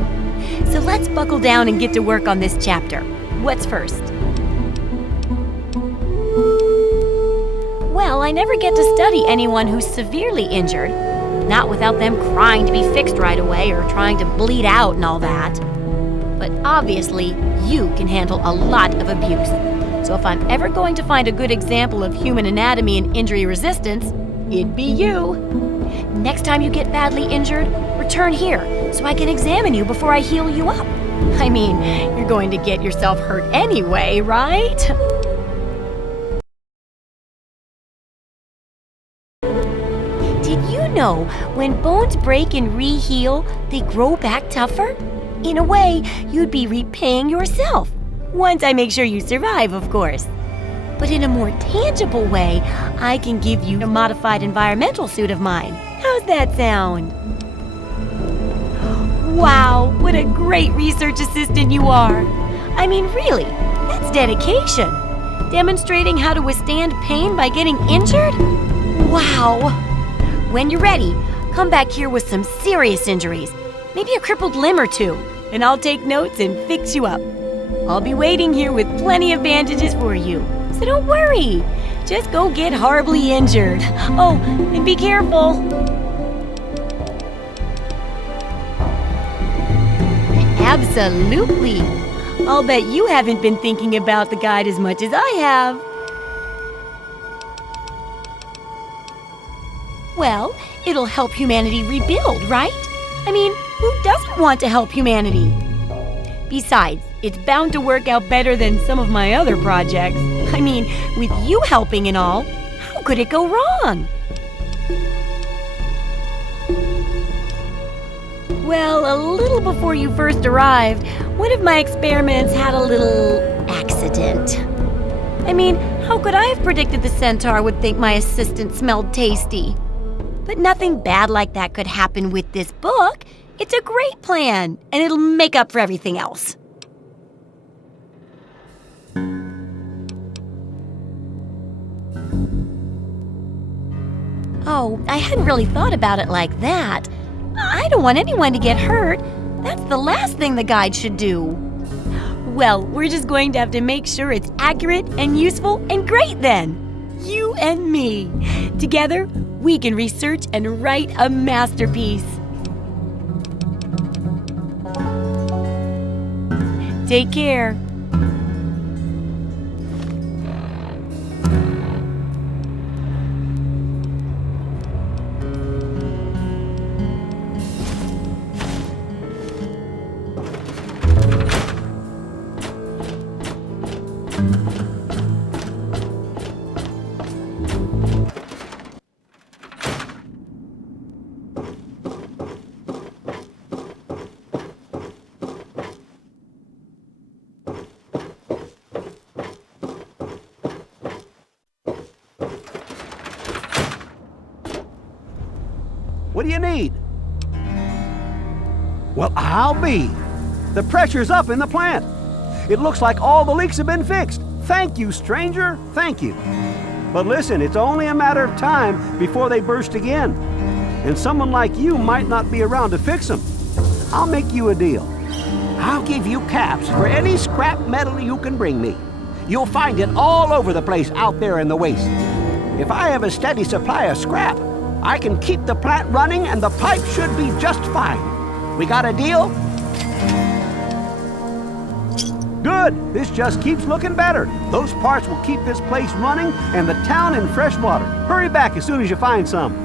So let's buckle down and get to work on this chapter. What's first? Well, I never get to study anyone who's severely injured, not without them crying to be fixed right away or trying to bleed out and all that. But obviously, you can handle a lot of abuse. So if I'm ever going to find a good example of human anatomy and injury resistance, it'd be you. Next time you get badly injured, return here so I can examine you before I heal you up. I mean, you're going to get yourself hurt anyway, right? Did you know when bones break and re-heal, they grow back tougher? In a way, you'd be repaying yourself. Once I make sure you survive, of course. But in a more tangible way, I can give you a modified environmental suit of mine. How's that sound? Wow, what a great research assistant you are. I mean, really, that's dedication. Demonstrating how to withstand pain by getting injured? Wow. When you're ready, come back here with some serious injuries, maybe a crippled limb or 2, and I'll take notes and fix you up. I'll be waiting here with plenty of bandages for you, so don't worry. Just go get horribly injured. Oh, and be careful. Absolutely. I'll bet you haven't been thinking about the guide as much as I have. Well, it'll help humanity rebuild, right? I mean, who doesn't want to help humanity? Besides, it's bound to work out better than some of my other projects. I mean, with you helping and all, how could it go wrong? Well, a little before you first arrived, one of my experiments had a little accident. I mean, how could I have predicted the centaur would think my assistant smelled tasty? But nothing bad like that could happen with this book. It's a great plan, and it'll make up for everything else. Oh, I hadn't really thought about it like that. I don't want anyone to get hurt. That's the last thing the guide should do. Well, we're just going to have to make sure it's accurate and useful and great then. You and me. Together, we can research and write a masterpiece. Take care. What do you need? Well, I'll be. The pressure's up in the plant. It looks like all the leaks have been fixed. Thank you, stranger. Thank you. But listen, it's only a matter of time before they burst again. And someone like you might not be around to fix them. I'll make you a deal. I'll give you caps for any scrap metal you can bring me. You'll find it all over the place out there in the waste. If I have a steady supply of scrap, I can keep the plant running and the pipe should be just fine. We got a deal? Good. This just keeps looking better. Those parts will keep this place running and the town in fresh water. Hurry back as soon as you find some.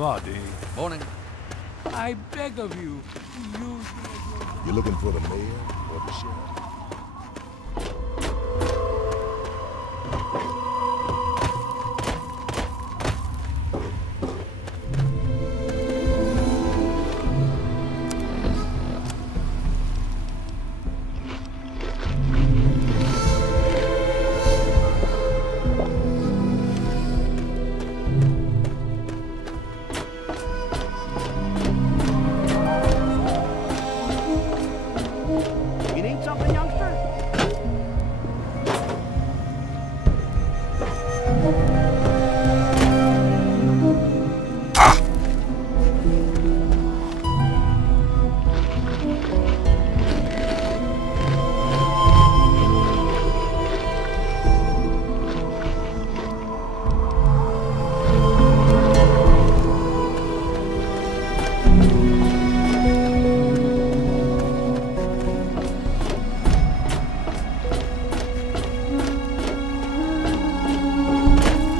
body. Morning. I beg of you, use You looking for the mayor or the sheriff? You need something, youngster?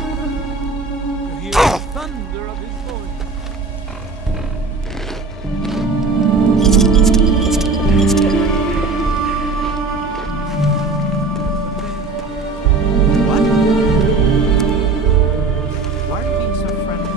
to hear the thunder of his voice. What? Why are you being so friendly?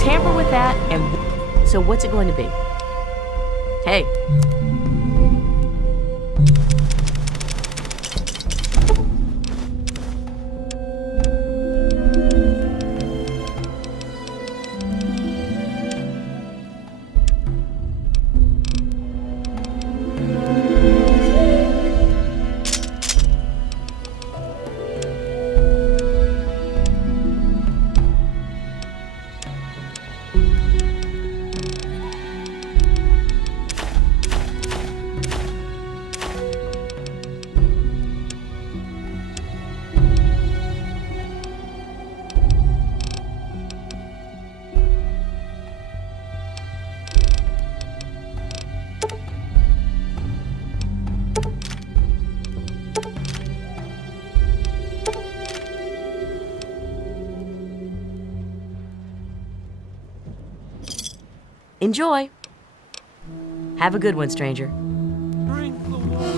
Tamper with that, and so what's it going to be? Hey. Enjoy. Have a good one, stranger. Drink the water.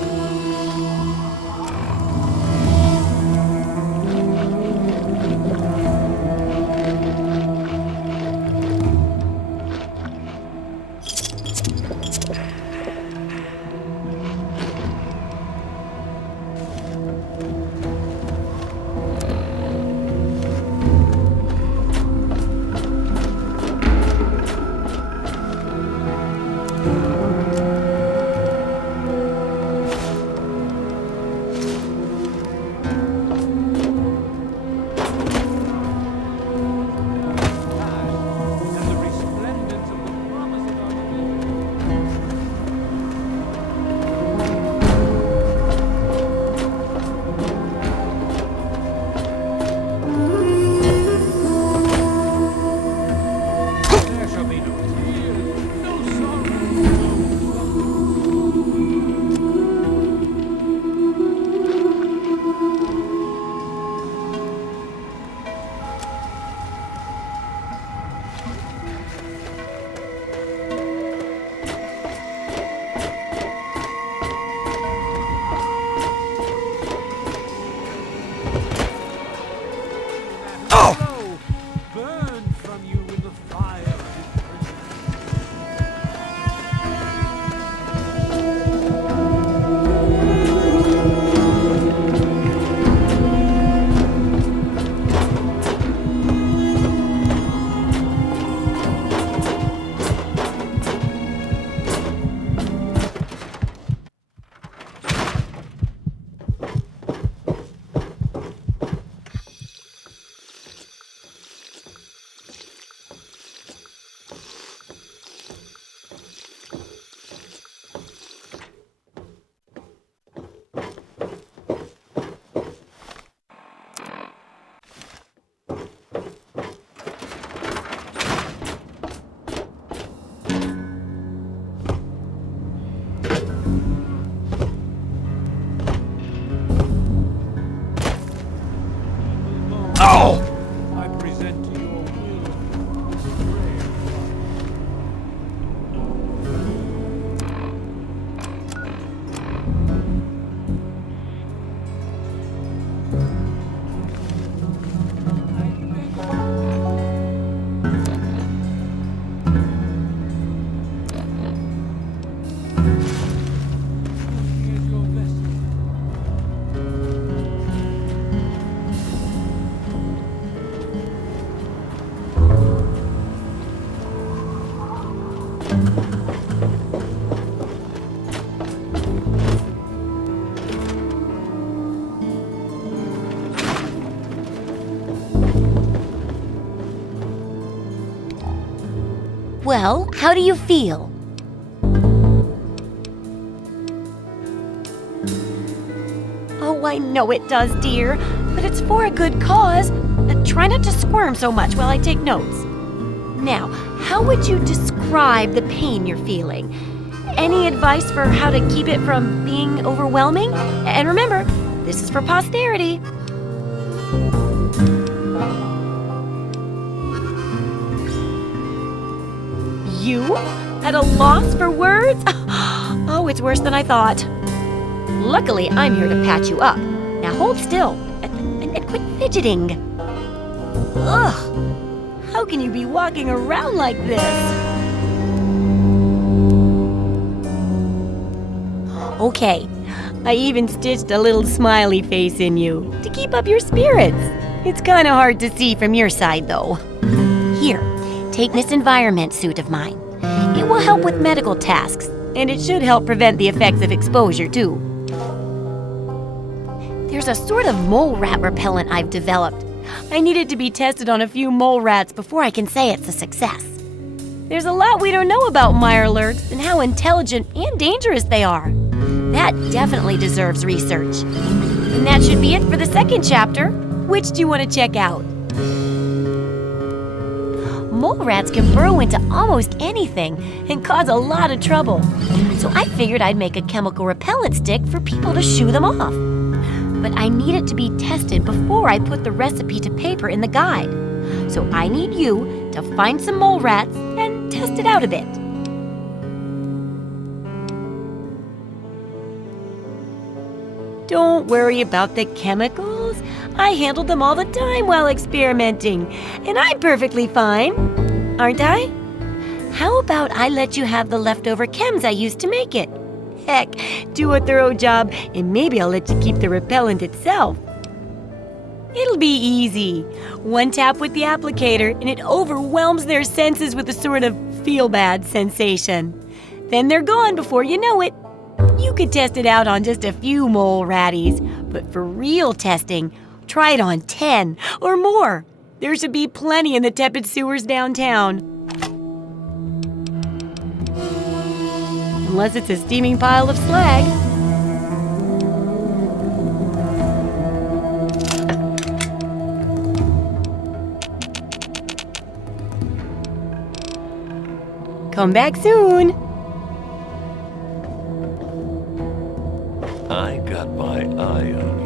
Well, how do you feel? Oh, I know it does, dear, but it's for a good cause. Try not to squirm so much while I take notes. Now, how would you describe the pain you're feeling? Any advice for how to keep it from being overwhelming? And remember, this is for posterity. You? At a loss for words? Oh, it's worse than I thought. Luckily, I'm here to patch you up. Now hold still and quit fidgeting. Ugh! How can you be walking around like this? Okay, I even stitched a little smiley face in you to keep up your spirits. It's kind of hard to see from your side, though. Here, take this environment suit of mine. It will help with medical tasks, and it should help prevent the effects of exposure, too. There's a sort of mole rat repellent I've developed. I need it to be tested on a few mole rats before I can say it's a success. There's a lot we don't know about mirelurks and how intelligent and dangerous they are. That definitely deserves research. And that should be it for the second chapter. Which do you want to check out? Mole rats can burrow into almost anything and cause a lot of trouble. So I figured I'd make a chemical repellent stick for people to shoo them off. But I need it to be tested before I put the recipe to paper in the guide. So I need you to find some mole rats and test it out a bit. Don't worry about the chemicals. I handled them all the time while experimenting, and I'm perfectly fine, aren't I? How about I let you have the leftover chems I used to make it? Heck, do a thorough job, and maybe I'll let you keep the repellent itself. It'll be easy. One tap with the applicator, and it overwhelms their senses with a sort of feel-bad sensation. Then they're gone before you know it. You could test it out on just a few mole ratties, but for real testing, try it on 10 or more. There should be plenty in the tepid sewers downtown. Unless it's a steaming pile of slag. Come back soon. I got my eye on you.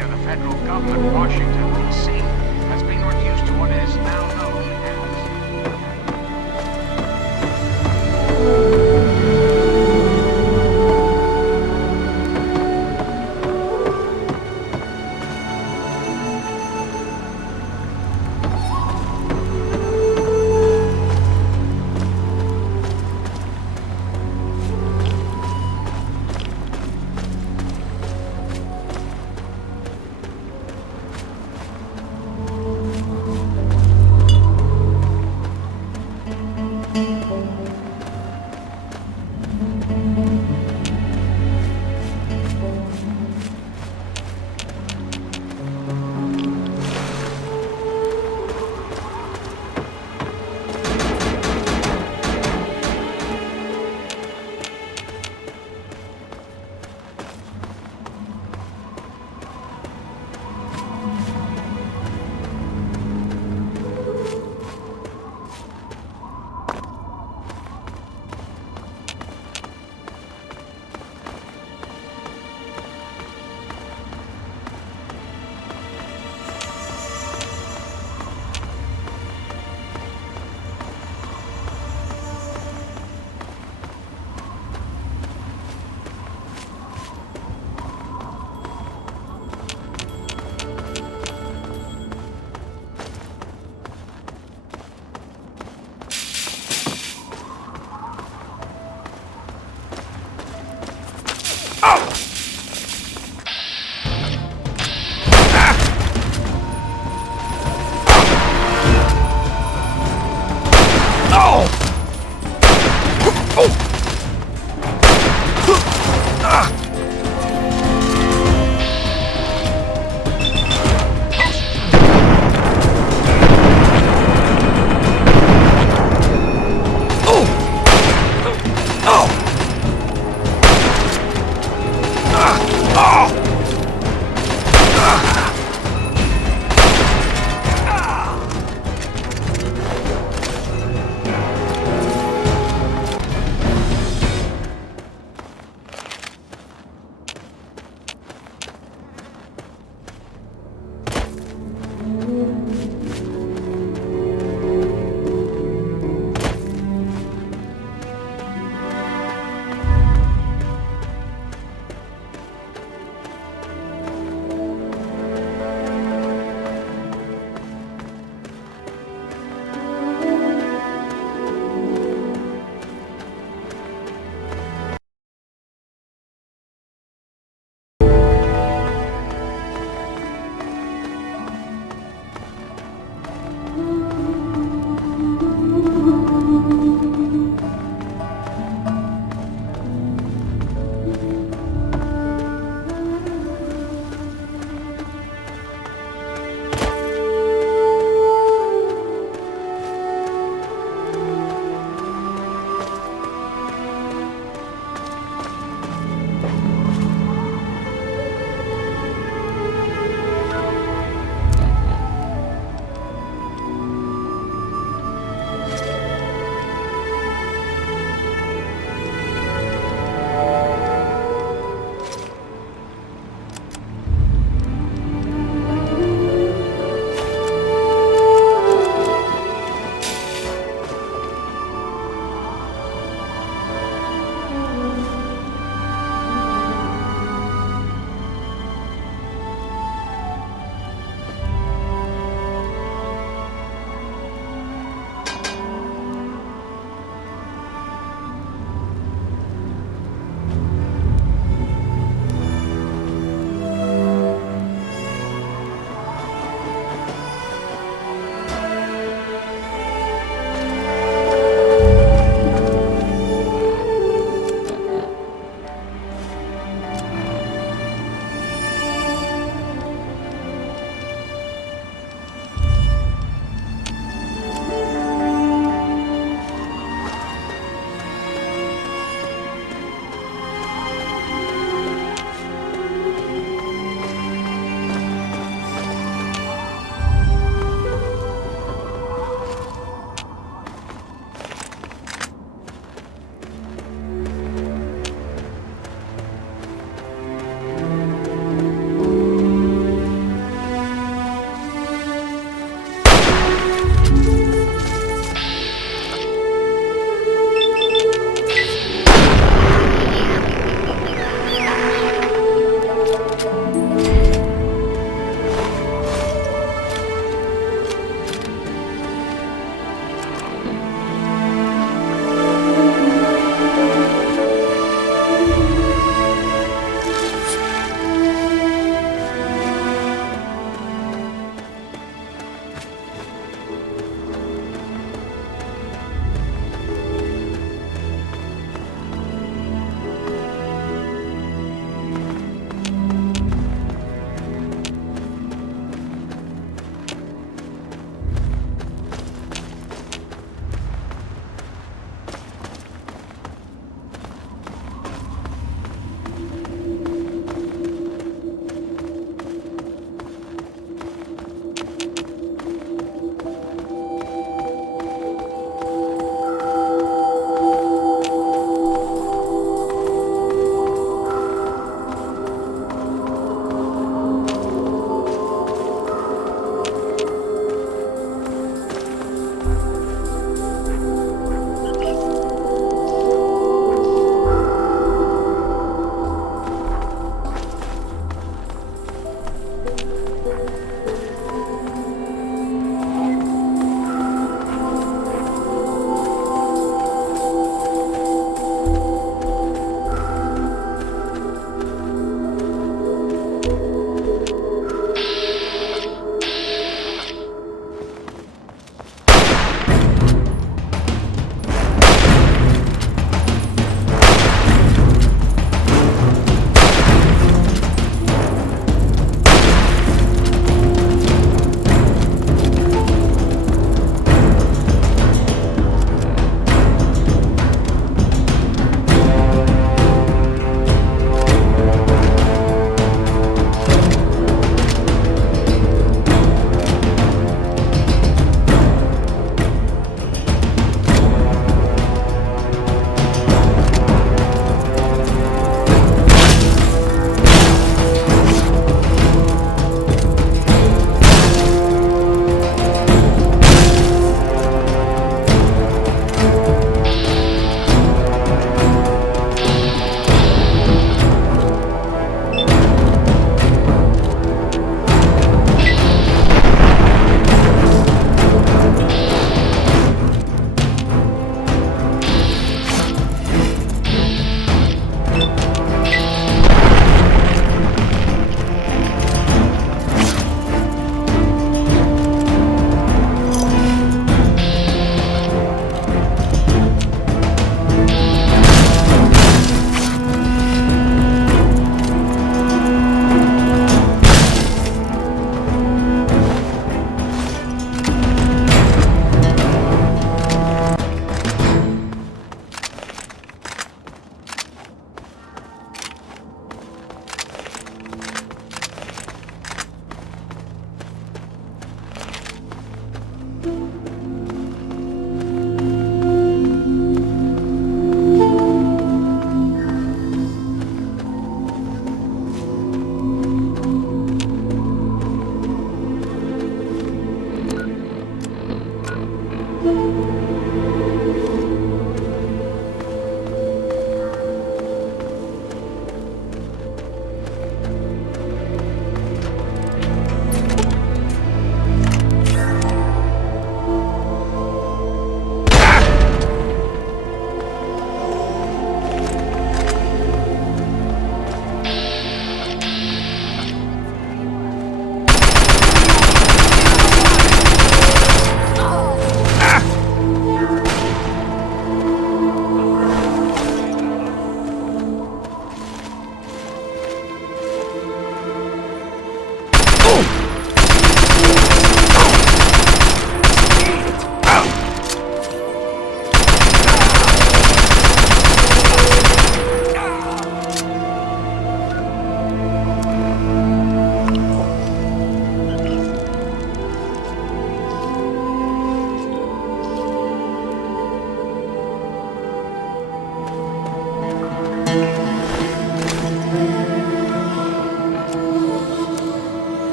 of the federal government, Washington, D.C., has been reduced to what is now known as...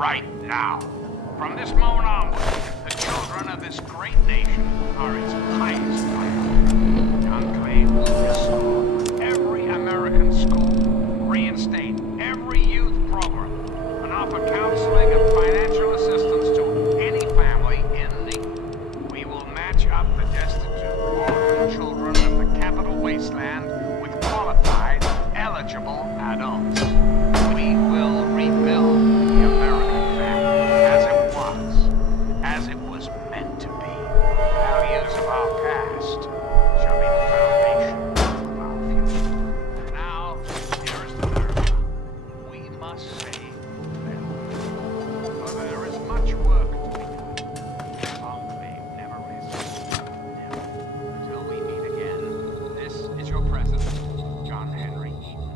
right now. From this moment onward, the children of this great nation are its highest priority. The Enclave will restore every American school, reinstate every youth program, and offer counseling and financial assistance to any family in need. We will match up the destitute orphan children of the capital wasteland with qualified, eligible adults. We will rebuild the American family as it was meant to be. Values of our past shall be the foundation of our future. And now, dearest America, we must save them. For there is much work to be done. The Enclave never rests. Never. Until we meet again, this is your president, John Henry Eaton.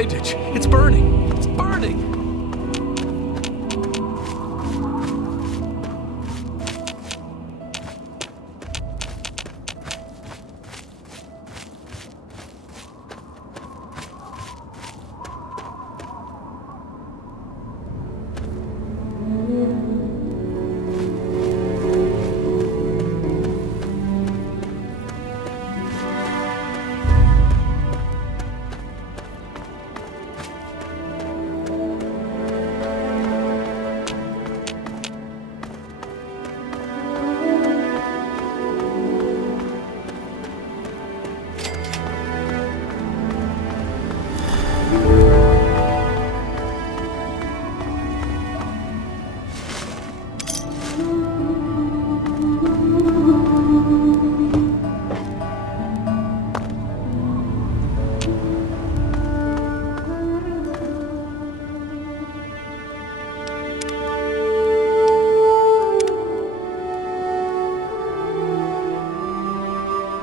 away, ditch. It's burning. It's burning.